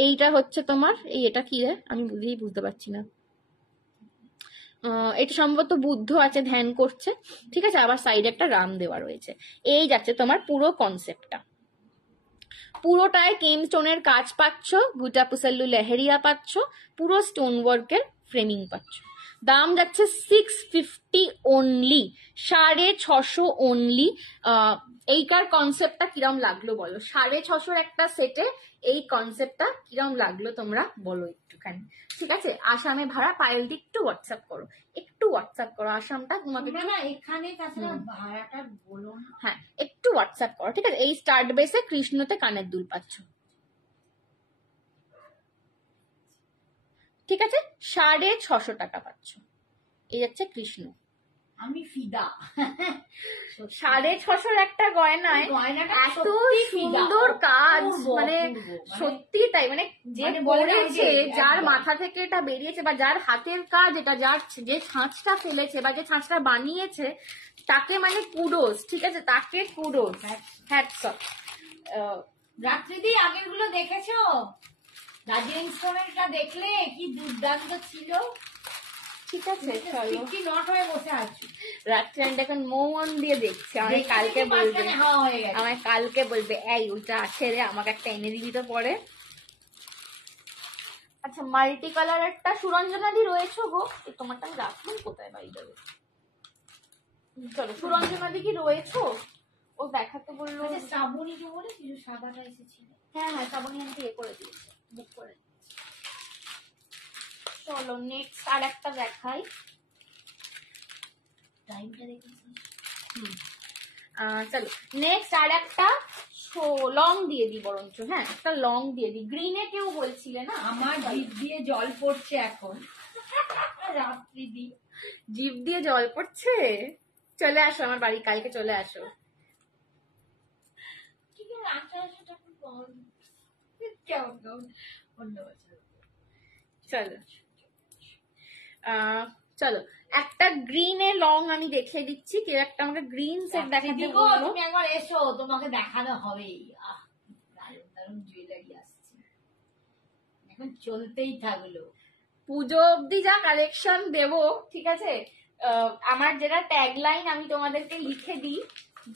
এইটা হচ্ছে তোমার এটা কি রে, আমি বুঝতে পারছি না। এটা সম্ভবত বুদ্ধ আছে, ধ্যান করছে, ঠিক আছে, আবার সাইডে একটা রাম দেওয়া রয়েছে। এই যাচ্ছে তোমার পুরো কনসেপ্টটা। পুরোটায় কেম স্টোনের কাজ পাচ্ছ, গুটাপুসাল্লু লেহেরিয়া পাচ্ছ, পুরো স্টোন ওয়ার্কের ফ্রেমিং পাচ্ছ। দাম যাচ্ছে 650 অনলি, 650 অনলি। এইটার কনসেপ্টটা কিরম লাগলো বলো, 650 একটা সেটে এই কনসেপ্টটা কিরম লাগলো তোমরা বলো একটুখানি, ঠিক আছে। আসামে ভাড়া পায়েলটি একটু হোয়াটসঅ্যাপ করো, একটু হোয়াটসঅ্যাপ করো, আসামটা তোমাকে না এখানে তাছাড়া ভাড়াটা বলো না। হ্যাঁ, একটু হোয়াটসঅ্যাপ করো, ঠিক আছে। এই স্টার্ট বেসে কৃষ্ণতে কানের দুল পাচ্ছ, ঠিক আছে, 650 টাকা পাচ্ছ। এই যাচ্ছে কৃষ্ণ। আমি ফিদা। 650 একটা গয়নায় এত সুন্দর কাজ, মানে সত্যি তাই, মানে যে বলেছে, যার মাথা থেকে এটা বেরিয়েছে, বা যার হাতের কাজ এটা, যার যে ছাঁচটা ফেলেছে বা যে ছাঁচটা বানিয়েছে, তাকে মানে কুডোস, ঠিক আছে, তাকে কুডোস, হ্যাটস অফ। রাত্রিদি আগের গুলো দেখেছো? দার্জিলিং স্টোনেরটা দেখলে কি দুর্দান্ত ছিল, ঠিক আছে, চলো কি নট হয়ে বসে আছি রাত্রে। আমি এখন মন দিয়ে দেখছি, আমাকে কালকে বলবে, আমায় কালকে বলবে এই ওইটা আছে রে, আমাকে একটা এনে দিবি তো পরে। আচ্ছা, মাল্টি কালার একটা সুরঞ্জনাদি রয়েছে গো, তোমারটা আমি রাখলাম কোথায় বাই যাবে। চলো, সুরঞ্জনাদি কি রয়েছো? ও দেখাতে বললো। শ্রাবণী কি বলে কিছু সাদাটা এসেছিল। হ্যাঁ হ্যাঁ, শ্রাবণী আন্টি করে দিয়েছে, বুক করে দিয়েছে। চলো নেক্সট আর একটা দেখাই। টাইমটা দেখেছি। চলো নেক্সট আর একটা লং দিয়ে দিই বরঞ্চ, হ্যাঁ একটা লং দিয়ে দিই। গ্রিনে কেউ বলছিলে না, আমার জিভ দিয়ে জল পড়ছে এখন। রাত্রি দি জিভ দিয়ে জল পড়ছে। চলে আসো আমার বাড়ি, কালকে চলে আসো। চলো চলো একটা গ্রিনে লং আমি দেখিয়ে দিচ্ছি। কেউ একটা আমাকে গ্রিন সেট দেখাতে বললো, তুমি একবার এসো, তোমাকে দেখানো হবে। দারুণ দারুণ জুয়েলারি আসছে, এখন চলতেই থাকলো। পুজো অব্দি যা কালেকশন দেবো, ঠিক আছে। আমার যেটা ট্যাগলাইন আমি তোমাদেরকে লিখে দিই,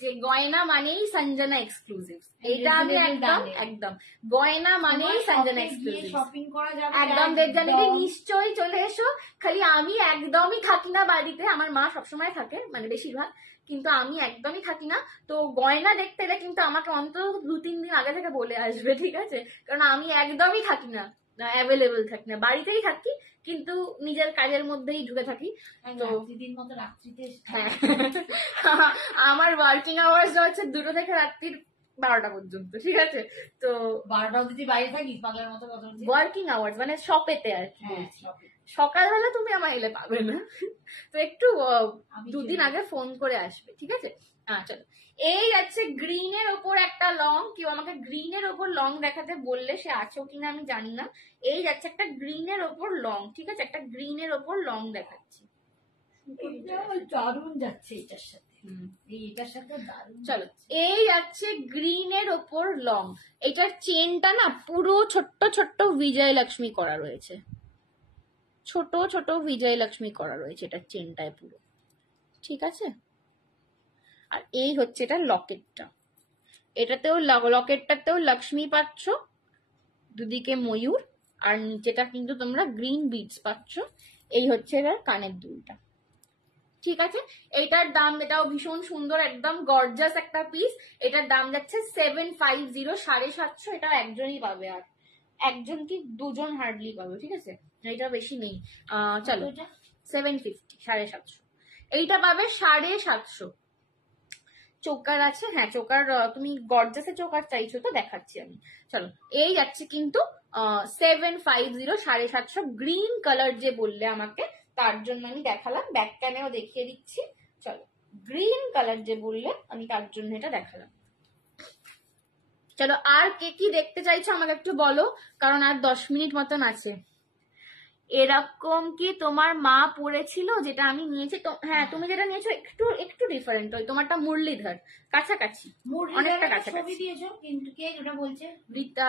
যে গয়না মানেই সঞ্জনা এক্সক্লুসিভ। এটা আমি একদম একদম গয়না মানেই সঞ্জনা এক্সক্লুসিভ, শপিং করা যাবে একদম। দেবজানিদি নিশ্চয়ই চলে এসো। খালি আমি একদমই থাকি না বাড়িতে, আমার মা সবসময় থাকে, মানে বেশিরভাগ, কিন্তু আমি একদমই থাকি না। তো গয়না দেখতে এলে কিন্তু আমাকে অন্তত 2-3 দিন আগে থেকে বলে আসবে, ঠিক আছে, কারণ আমি একদমই থাকি না। অ্যাভেলেবল থাকি না, বাড়িতেই থাকি কিন্তু নিজের কাজের মধ্যেই ঢুকে থাকি। তো দিন মতো রাত্রিতে হ্যাঁ আমার ওয়ার্কিং আওয়ার্স হচ্ছে 2টা থেকে রাত্রির 12টা পর্যন্ত, ঠিক আছে? তো 12টা অবধি বাইরে থাকিস পাগলের মতো কথা বলছিস। ওয়ার্কিং আওয়ার্স মানে শপেতে আর কি হ্যাঁ, বলছি। শপে। সকালবেলা তুমি আমার এলে পাবে না, তো একটু আমি 2 দিন চলে আগে ফোন করে আসবে, ঠিক আছে? চলো, এই যাচ্ছে গ্রিনের ওপর একটা লং, কেউ আমাকে গ্রিনের ওপর লং দেখাতে বললে, সে আছেও কিনা আমি জানি না। এই যাচ্ছে একটা গ্রিনের ওপর লং, ঠিক আছে? একটা গ্রিনের ওপর লং দেখাচ্ছি। এটা দারুণ যাচ্ছে এটার সাথে, এটার সাথে দারুণ। চলো, এই যাচ্ছে গ্রিনের ওপর লং। এটার চেনটা না পুরো ছোট্ট ছোট্ট বিজয়লক্ষ্মী করা রয়েছে, ছোট ছোট বিজয়লক্ষ্মী করা রয়েছে এটার চেনটায় পুরো, ঠিক আছে? আর এই হচ্ছে এটা লকেটটা, এটাতেও লকেটটাতেও লক্ষ্মী পাচ্ছ, দুদিকে ময়ূর, আর নিচেটা কিন্তু তোমরা গ্রিন বিটস পাচ্ছ। এই হচ্ছে এটার কানের দুলটা, ঠিক আছে? এটার দাম, এটাও ভীষণ সুন্দর, একদম গর্জাস একটা পিস। এটার দাম যাচ্ছে 750, 750। এটা একজনই পাবে, আর একজন কি দুজন হার্ডলি পাবে, ঠিক আছে? এটা বেশি নেই। চলো, 750, 750। এইটা পাবে 750। চোকার আছে, হ্যাঁ চোকার, তুমি গর্জাসের চোকার চাইছো তো দেখাচ্ছি আমি। চলো, এই যাচ্ছে কিন্তু 750, 750 গ্রিন কালার যে বললে আমাকে, তার জন্য আমি দেখালাম, ব্যাক ক্যামেও দেখিয়ে দিচ্ছি। চলো, গ্রিন কালার যে বললে আমি তার জন্য এটা দেখালাম। চলো, আর কে কি দেখতে চাইছো আমাকে একটু বলো, কারণ আর 10 মিনিট মতন আছে। এরকম কি তোমার মা পড়েছিল যেটা আমি নিয়েছি? তো হ্যাঁ, তুমি যেটা নিয়েছো একটু একটু ডিফারেন্ট, ওই তোমারটা মুরলীধর, কাছাকাছি, অনেকটা কাছাকাছি। দিয়েছো কিন্তু কে ওটা বলছে? রীতা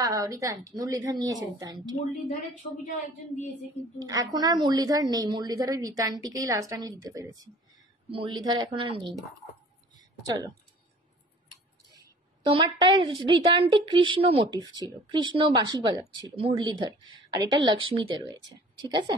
আন্টি মুরলীধর নিয়েছে, রীতা আন্টি। মুরলীধরের ছবিটা একজন দিয়েছে কিন্তু এখন আর মুরলীধর নেই, মুরলীধর ওই রীতা আন্টিকেই লাস্ট আমি দিতে পেরেছি, মুরলীধর এখন আর নেই। চলো, তোমারটায় রীতা আন্টি কৃষ্ণ মোটিভ ছিল, কৃষ্ণ বাঁশি বাজাচ্ছিল, মুরলীধর, আর এটা লক্ষ্মীতে রয়েছে, ঠিক আছে?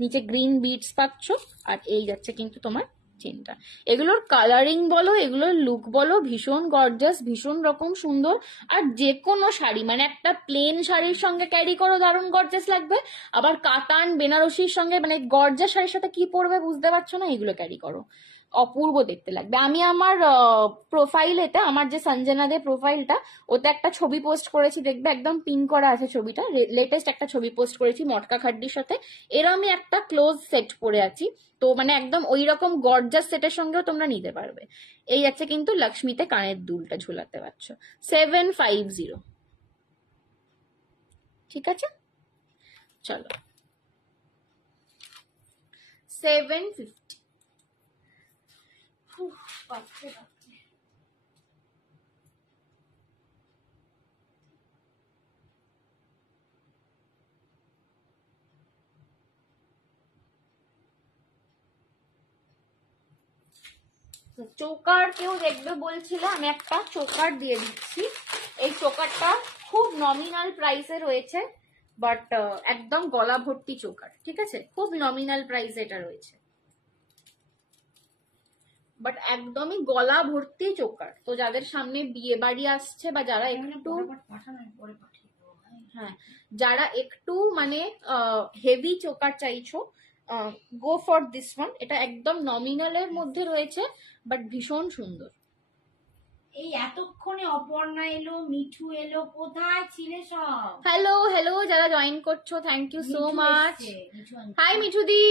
নিচে গ্রিন বিটস পাচ্ছ, আর এই যাচ্ছে কিন্তু তোমার চেনটা। এগুলোর কালারিং বলো, এগুলোর লুক বলো, ভীষণ গর্জাস, ভীষণ রকম সুন্দর। আর যে কোনো শাড়ি, মানে একটা প্লেন শাড়ির সঙ্গে ক্যারি করো দারুণ গর্জাস লাগবে, আবার কাতান বেনারসির সঙ্গে, মানে গর্জাস শাড়ির সাথে কি পরবে বুঝতে পারছো না, এগুলো ক্যারি করো, অপূর্ব দেখতে লাগবে। আমি আমার প্রোফাইলেতে, আমার যে সঞ্জনাদের প্রোফাইলটা, ওতে একটা ছবি পোস্ট করেছি, দেখবে একদম পিন করা আছে ছবিটা, লেটেস্ট একটা ছবি পোস্ট করেছি মটকা খাড্ডির সাথে, এর আমি একটা ক্লোজ সেট পরে আছি, তো মানে একদম ওই রকম গর্জাস সেটের সঙ্গেও তোমরা নিতে পারবে। এই আছে কিন্তু লক্ষ্মীতে কানের দুলটা ঝুলাতে পারছো, 750, ঠিক আছে? চলো, 750। পাচ্ছে চোকার কেউ দেখবে বলছিল, আমি একটা চোকার দিয়ে দিচ্ছি। এই চোকারটা খুব নমিনাল প্রাইসে রয়েছে, বাট একদম গলা ভর্তি চোকার, ঠিক আছে? খুব নমিনাল প্রাইসে এটা রয়েছে, বাট একদমই গলা ভর্তি চোকার। তো যাদের সামনে বিয়ে বাড়ি আসছে, বা যারা একটু, হ্যাঁ যারা একটু মানে হেভি চোকার চাইছো, গো ফর দিস ওয়ান। এটা একদম নমিনালের মধ্যে রয়েছে, বাট ভীষণ সুন্দর। এই এতক্ষণে অপর্ণা এলো, মিঠু এলো, কোথায় ছিলে সব? হ্যালো হ্যালো, যারা জয়েন করছো thank you so much. Hi মিঠুদি,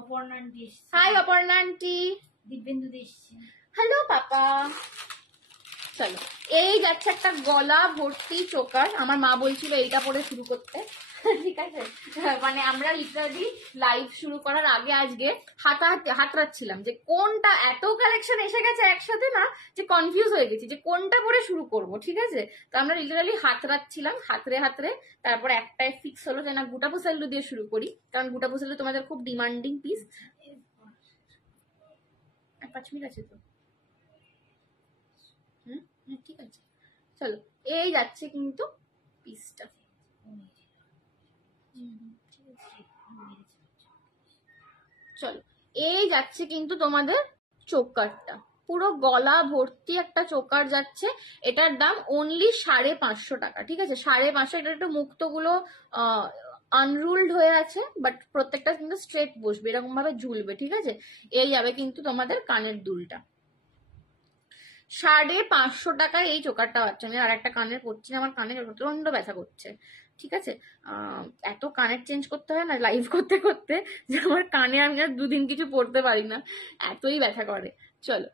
অপর্ণা আন্টি এসছে, হাই অপর্ণা আন্টি, দিব্যেন্দু এসছে, হ্যালো পাপা। চলো, এই যাচ্ছে একটা গলা ভর্তি চোকার, আমার মা বলছিল এইটা পরে শুরু করতে, ঠিক আছে? মানে আমরা লিটারালি লাইভ শুরু করার আগে আজকে হাতড়াচ্ছিলাম যে কোনটা, এত কালেকশন এসে গেছে একসাথে না, যে কনফিউজ হয়ে গেছি যে কোনটা পরে শুরু করব, ঠিক আছে? তো আমরা লিটারালি হাতড়াচ্ছিলাম, হাতড়ে তারপরে একটাই ফিক্স হলো যে না, গুটা পুসাল্লু দিয়ে শুরু করি, কারণ গুটা পুসাল্লু তোমাদের খুব ডিমান্ডিং পিস। 5 মিনিট আছে তো, ঠিক আছে? চলো, এই যাচ্ছে কিন্তু পিসটা, চলো এই যাচ্ছে কিন্তু তোমাদের চোকারটা, পুরো গলা ভর্তি একটা চোকার যাচ্ছে, এটার দাম অনলি 550 টাকা। ঠিক আছে, 550। এটা একটু মুক্তগুলো আনরুলড হয়ে আছে, বাট প্রত্যেকটা কিন্তু স্ট্রেট বসবে, এরকম ভাবে ঝুলবে। ঠিক আছে, এই যাবে কিন্তু তোমাদের কানের দুলটা। 550 টাকায় এই চোকারটা পাচ্ছ। আমি আর একটা কানের পড়ছি, আমার কানে প্রচন্ড ব্যথা করছে। ঠিক আছে, এত কানের চেঞ্জ করতে হয় না লাইভ করতে করতে, যে আমার কানে আমি আর 2 দিন কিছু পড়তে পারি না, এতই ব্যথা করে। চলো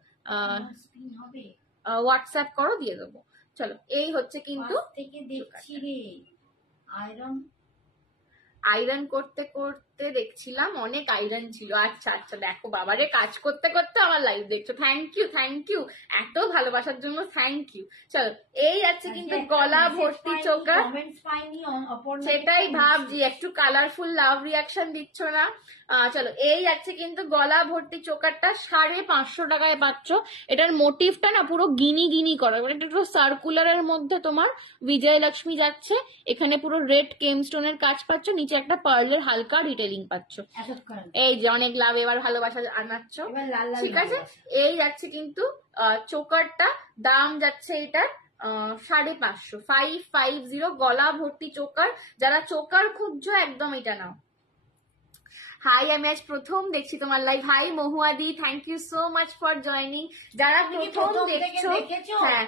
হোয়াটসঅ্যাপ করো, দিয়ে দেবো। চলো, এই হচ্ছে কিন্তু থেকে দেখছি রে আয়রন করতে করতে দেখছিলাম অনেক আয়রন ছিল। আচ্ছা আচ্ছা, দেখো বাবারে, কাজ করতে করতে আমার লাইভ দেখছো, থ্যাংক ইউ এত ভালোবাসার জন্য, থ্যাংক ইউ। চলো, এই আছে কিন্তু গলা ভর্তি চোকা, সেটাই ভাবছি একটু কালারফুল লাভ রিয়াকশন দিচ্ছ না। চলো, এই আছে কিন্তু গলা ভর্তি চোকারটা 550 টাকায় পাচ্ছ। এটার মোটিভটা না পুরো গিনি গিনি করা, মানে একটু সার্কুলারের মধ্যে তোমার বিজয়লক্ষ্মী যাচ্ছে, এখানে পুরো রেড কেমস্টোনের কাজ পাচ্ছ, নিচে একটা পার্লের হালকা ডিটেইলিং পাচ্ছ। এই যে অনেক লাভ, এবার ভালোবাসা আনাচ্ছ। ঠিক আছে, এই যাচ্ছে কিন্তু চোকারটা, দাম যাচ্ছে এটার 550, 550 গলা ভর্তি চোকার। যারা চোকার খুঁজছো একদম এটা নাও। হাই, আমি আজ প্রথম দেখছি তোমার লাইভ। হাই মহুয়াদি, thank you so much for joining. যারা প্রথম দেখছো, হ্যাঁ,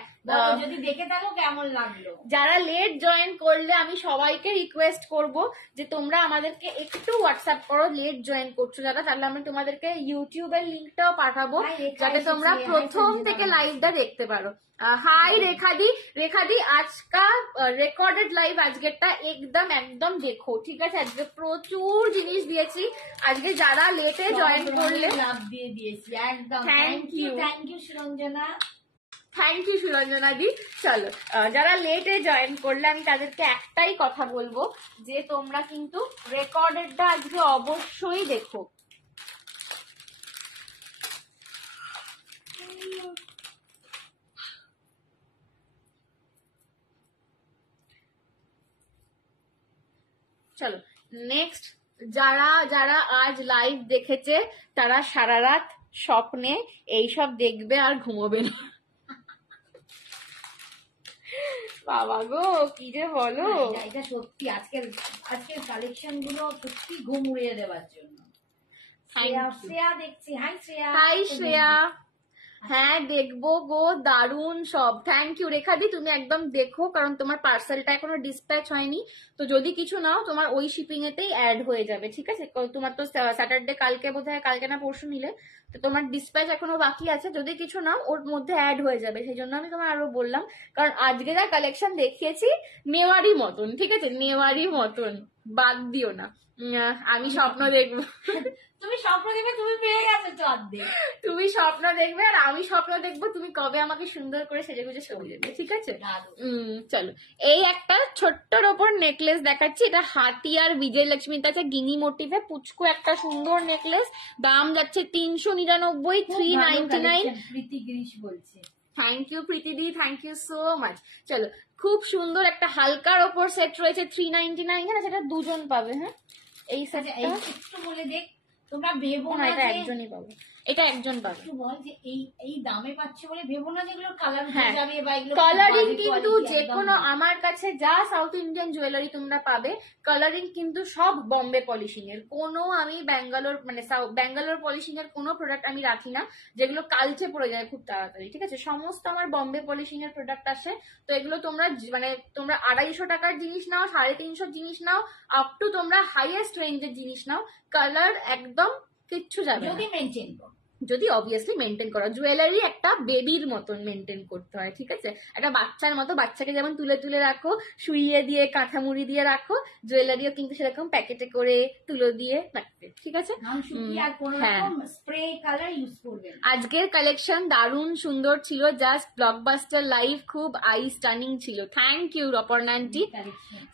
যদি দেখে থাকো কেমন লাগলো। যারা লেট জয়েন করলে আমি সবাইকে রিকোয়েস্ট করব যে তোমরা আমাদেরকে একটু হোয়াটসঅ্যাপ করো। লেট জয়েন করছো যারা, তাহলে আমি তোমাদেরকে ইউটিউবের লিঙ্কটাও পাঠাবো, যাতে তোমরা প্রথম থেকে লাইভটা দেখতে পারো। হাই রেখাদি, আজকাল রেকর্ডেড লাইভ আজকেরটা একদম দেখো। ঠিক আছে, আজকে প্রচুর জিনিস দিয়েছি, আজকে যারা লেটে জয়েন করলে লাভ দিয়ে দিয়েছি একদম। Thank you Suranjana, thank you Suranjana দি। চলো, যারা লেটে জয়েন করলে আমি তাদেরকে একটাই কথা বলবো যে তোমরা কিন্তু রেকর্ডেডটা আজকে অবশ্যই দেখো। চলো নেক্সট, যারা যারা আজ লাইভ দেখেছে তারা সারা রাত স্বপ্নে এইসব দেখবে আর ঘুমোবে না। বাবা গো, কি যে বলো, এটা সত্যি আজকের কালেকশন গুলো সত্যি ঘুম উড়িয়ে দেওয়ার জন্য। শ্রেয়া দেখছি, হাই শ্রেয়া। হ্যাঁ দেখবো গো, দারুন সব। থ্যাংক ইউ রেখাদি, তুমি একদম দেখো, কারণ তোমার পার্সেলটা এখনো ডিসপ্যাচ হয়নি, তো যদি কিছু নাও তোমার ওই শিপিং এতেই অ্যাড হয়ে যাবে। ঠিক আছে, তোমার তো স্যাটারডে কালকে বোধহয়, কালকে না পরশু নিলে, তো তোমার ডিসপ্যাচ এখনো বাকি আছে, যদি কিছু নাও ওর মধ্যে অ্যাড হয়ে যাবে। সেই জন্য আমি তোমার আরো বললাম, কারণ আজকে যা কালেকশন দেখিয়েছি নেওয়ারই মতন। ঠিক আছে, নেওয়ারই মতন, বাদ দিও না। আমি স্বপ্ন দেখবো, তুমি স্বপ্ন দেখবে, তুমি পেয়ে গেছো তো অর্ধেক। তুমি স্বপ্ন দেখবে আর আমি স্বপ্ন দেখবো তুমি কবে আমাকে সুন্দর করে সেজে গুজে ছবি দেবে। ঠিক আছে, চলো, এই একটা ছোট্টর ওপর নেকলেস দেখাচ্ছি, এটা হাতি আর বিজয়লক্ষ্মীর কাছে গিনি মোটিভে পুচকু একটা সুন্দর নেকলেস, দাম যাচ্ছে 399, 399। প্রীতি গিরিশ বলছে থ্যাংক ইউ প্রীতিদি, থ্যাংক ইউ সো মাচ। চলো, খুব সুন্দর একটা হালকার ওপর সেট রয়েছে 399, হ্যাঁ সেটা দুজন পাবে। হ্যাঁ, এই সেটটা একটু বলে দেখ, তোমরা ভেবো না এটা একজনই পাবে, এটা একজন পাবে। বল যে এই দামে পাচ্ছে বলে ভেবো না যেগুলো কালার যাবে বা এগুলো কালারিং কিন্তু যে কোনো, আমার কাছে যা সাউথ ইন্ডিয়ান জুয়েলারি তোমরা পাবে কালারিং কিন্তু সব বম্বে পলিশিং এর, কোনো আমি ব্যাঙ্গালোর মানে ব্যাঙ্গালোর পলিশিং এর কোনো প্রোডাক্ট আমি রাখি না যেগুলো কালচে পড়ে যায় খুব তাড়াতাড়ি। ঠিক আছে, সমস্ত আমার বম্বে পলিশিং এর প্রোডাক্ট আসে। তো এগুলো তোমরা মানে তোমরা 250 টাকার জিনিস নাও, 350 জিনিস নাও, আপ টু তোমরা হাইয়েস্ট রেঞ্জের জিনিস নাও, কালার একদম কিচ্ছু যাবে যদি মেনটেন করো, যদি অবভিয়াসলি মেনটেন করো। জুয়েলারি একটা বেবির মতন মেনটেন করতে হয়। ঠিক আছে, একটা বাচ্চার মতো, বাচ্চাকে যেমন তুলে তুলে রাখো, শুইয়ে দিয়ে কাঁথা মুড়ি দিয়ে রাখো, জুয়েলারিও কিন্তু সেরকম প্যাকেটে করে তুলো দিয়ে রাখবে। ঠিক আছে, আজকের কালেকশন দারুণ সুন্দর ছিল, জাস্ট ব্লকবাস্টার লাইভ, খুব আই স্টানিং ছিল। থ্যাংক ইউ অপর্ণান্টি।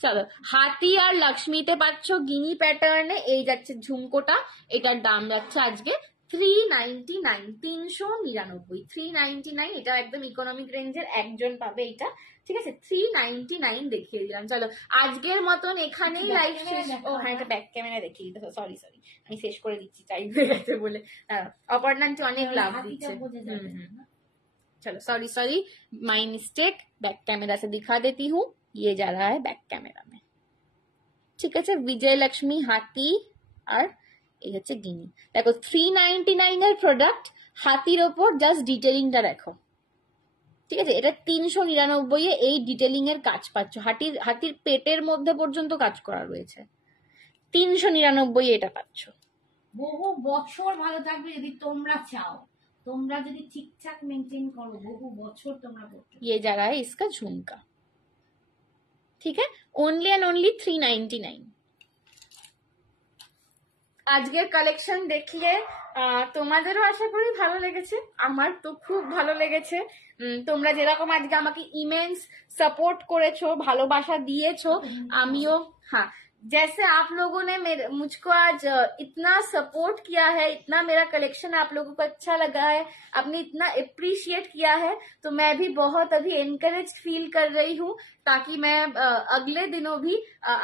চলো, হাতি আর লক্ষ্মীতে পাচ্ছ গিনি প্যাটার্নে, এই যাচ্ছে ঝুমকোটা, এটার দাম যাচ্ছে আজকে 399, 399, 399, এটা একদম ইকোনমিক রেঞ্জের, একজন পাবে এটা, ঠিক আছে। 399 দেখিয়ে দিলাম। চলো আজকের মতন এখানেই লাইভ শেষ। ও হ্যাঁ, এটা ব্যাক ক্যামেরা দেখিয়ে দিতে, সরি আমি শেষ করে দিচ্ছি, টাইম হয়ে গেছে বলে। অপর্ণান্টি অনেক লাভ দিচ্ছে। चलो sorry my mistake, back camera से दिखा देती हूँ, ये जा रहा है बैक कैमरा में, ঠিক আছে। বিজয় লক্ষ্মী হাতি আর এই হচ্ছে গিনি। দেখো 399 এর প্রোডাক্ট, হাতির ওপর জাস্ট ডিটেলিংটা দেখো, ঠিক আছে। এটা 399 এ এই ডিটেলিং এর কাজ পাচ্ছ, হাতির পেটের মধ্যে পর্যন্ত কাজ করা রয়েছে। 399 এটা পাচ্ছ। বহু বছর ভালো থাকবে যদি তোমরা চাও, তোমরা যদি ঠিকঠাক মেনটেন করো, বহু বছর তোমরা করতে। ये जा रहा है इसका झुमका, ठीक है, ओनली एंड ओनली 399। আজকের কালেকশন দেখলে তোমাদেরও আশা করি ভালো লেগেছে, আমার তো খুব ভালো লেগেছে। তোমরা যেরকম আজকে আমাকে ইমেন্স সাপোর্ট করেছো, ভালোবাসা দিয়েছো, আমিও हाँ जैसे आप लोगों ने मुझको आज इतना सपोर्ट किया है, इतना मेरा कलेक्शन आप लोगों को अच्छा लगा है, आपने इतना अप्रिशिएट किया है, तो मैं भी बहुत अभी एनकरेज फील कर रही हूँ, ताकि मैं अगले दिनों भी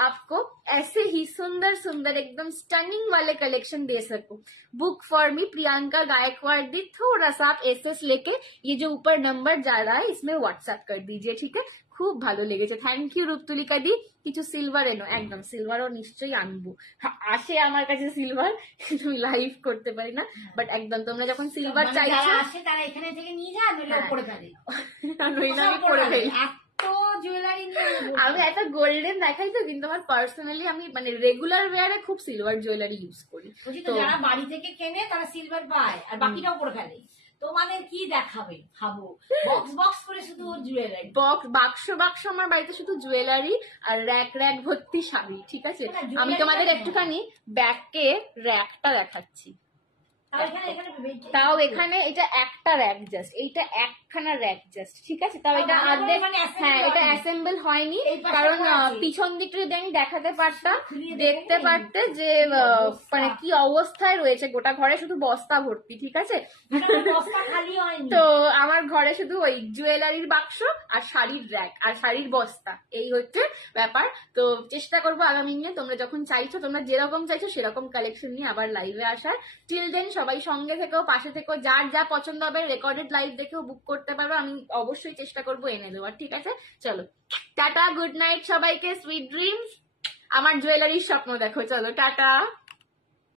आपको ऐसे ही सुंदर सुंदर एकदम स्टनिंग वाले कलेक्शन दे सकूं। Book for me Priyanka Gaikwad दी, थोड़ा सा आप एसएस लेके ये जो ऊपर नंबर जा रहा है इसमें व्हाट्सएप कर दीजिए, ठीक है। খুব ভালো লেগেছে, থ্যাংক ইউ রূপতুলিকা দি। কিছু সিলভার এনো, একদম সিলভারও নিশ্চয়ই আনবো, আসে আমার কাছে সিলভার, কিন্তু লাইভ করতে পারি না, বাট একদম তোমরা যখন সিলভার চাইছো আসে তারা এখানে থেকে নিয়ে যান, নইলে উপরে ফেলে, নইলে আমি করে ফেলি। এত জুয়েলারি নিয়ে আমি একটা গোল্ডেন দেখাই তো, কিন্তু আমার পার্সোনালি আমি মানে রেগুলার ওয়্যারে খুব সিলভার জুয়েলারি ইউজ করি। তো যারা বাড়ি থেকে কেনে তারা সিলভার পায়, আর বাকিটা উপরে ফেলে। তোমাদের কি দেখাবে ভাবো, বক্স বক্স করে শুধু জুয়েলারি, বাক্স আমার বাড়িতে শুধু জুয়েলারি আর র্যাক ভর্তি শাড়ি, ঠিক আছে। আমি তোমাদের একটুখানি ব্যাকে র্যাকটা দেখাচ্ছি, তাও এখানে এটা একটা র্যাক জাস্ট, এইটা একখানা র্যাক জাস্ট, ঠিক আছে। তাও এটা অর্ধেক, হ্যাঁ এটা অ্যাসেম্বল হয়নি, কারণ পিছন দিকটা যদি আমি দেখাতে পারতাম, দেখতে পারতে যে মানে কি অবস্থায় রয়েছে গোটা ঘরে, শুধু বস্তা ভর্তি, ঠিক আছে। তো আমার ঘরে শুধু ওই জুয়েলারির বাক্স আর শাড়ির র্যাক আর শাড়ির বস্তা, এই হচ্ছে ব্যাপার। তো চেষ্টা করবো আগামী দিনে তোমরা যখন চাইছো, তোমরা যেরকম চাইছো সেরকম কালেকশন নিয়ে আবার লাইভে আসার। টিল দেন সবাই সঙ্গে থেকেও, পাশে থেকেও, যার যা পছন্দ হবে রেকর্ডেড লাইভ দেখেও বুক করতে পারো, আমি অবশ্যই চেষ্টা করবো এনে দেওয়ার, ঠিক আছে। চলো টাটা, গুড নাইট সবাইকে, সুইট ড্রিমস। আমার জুয়েলারির স্বপ্ন দেখো, চলো টাটা।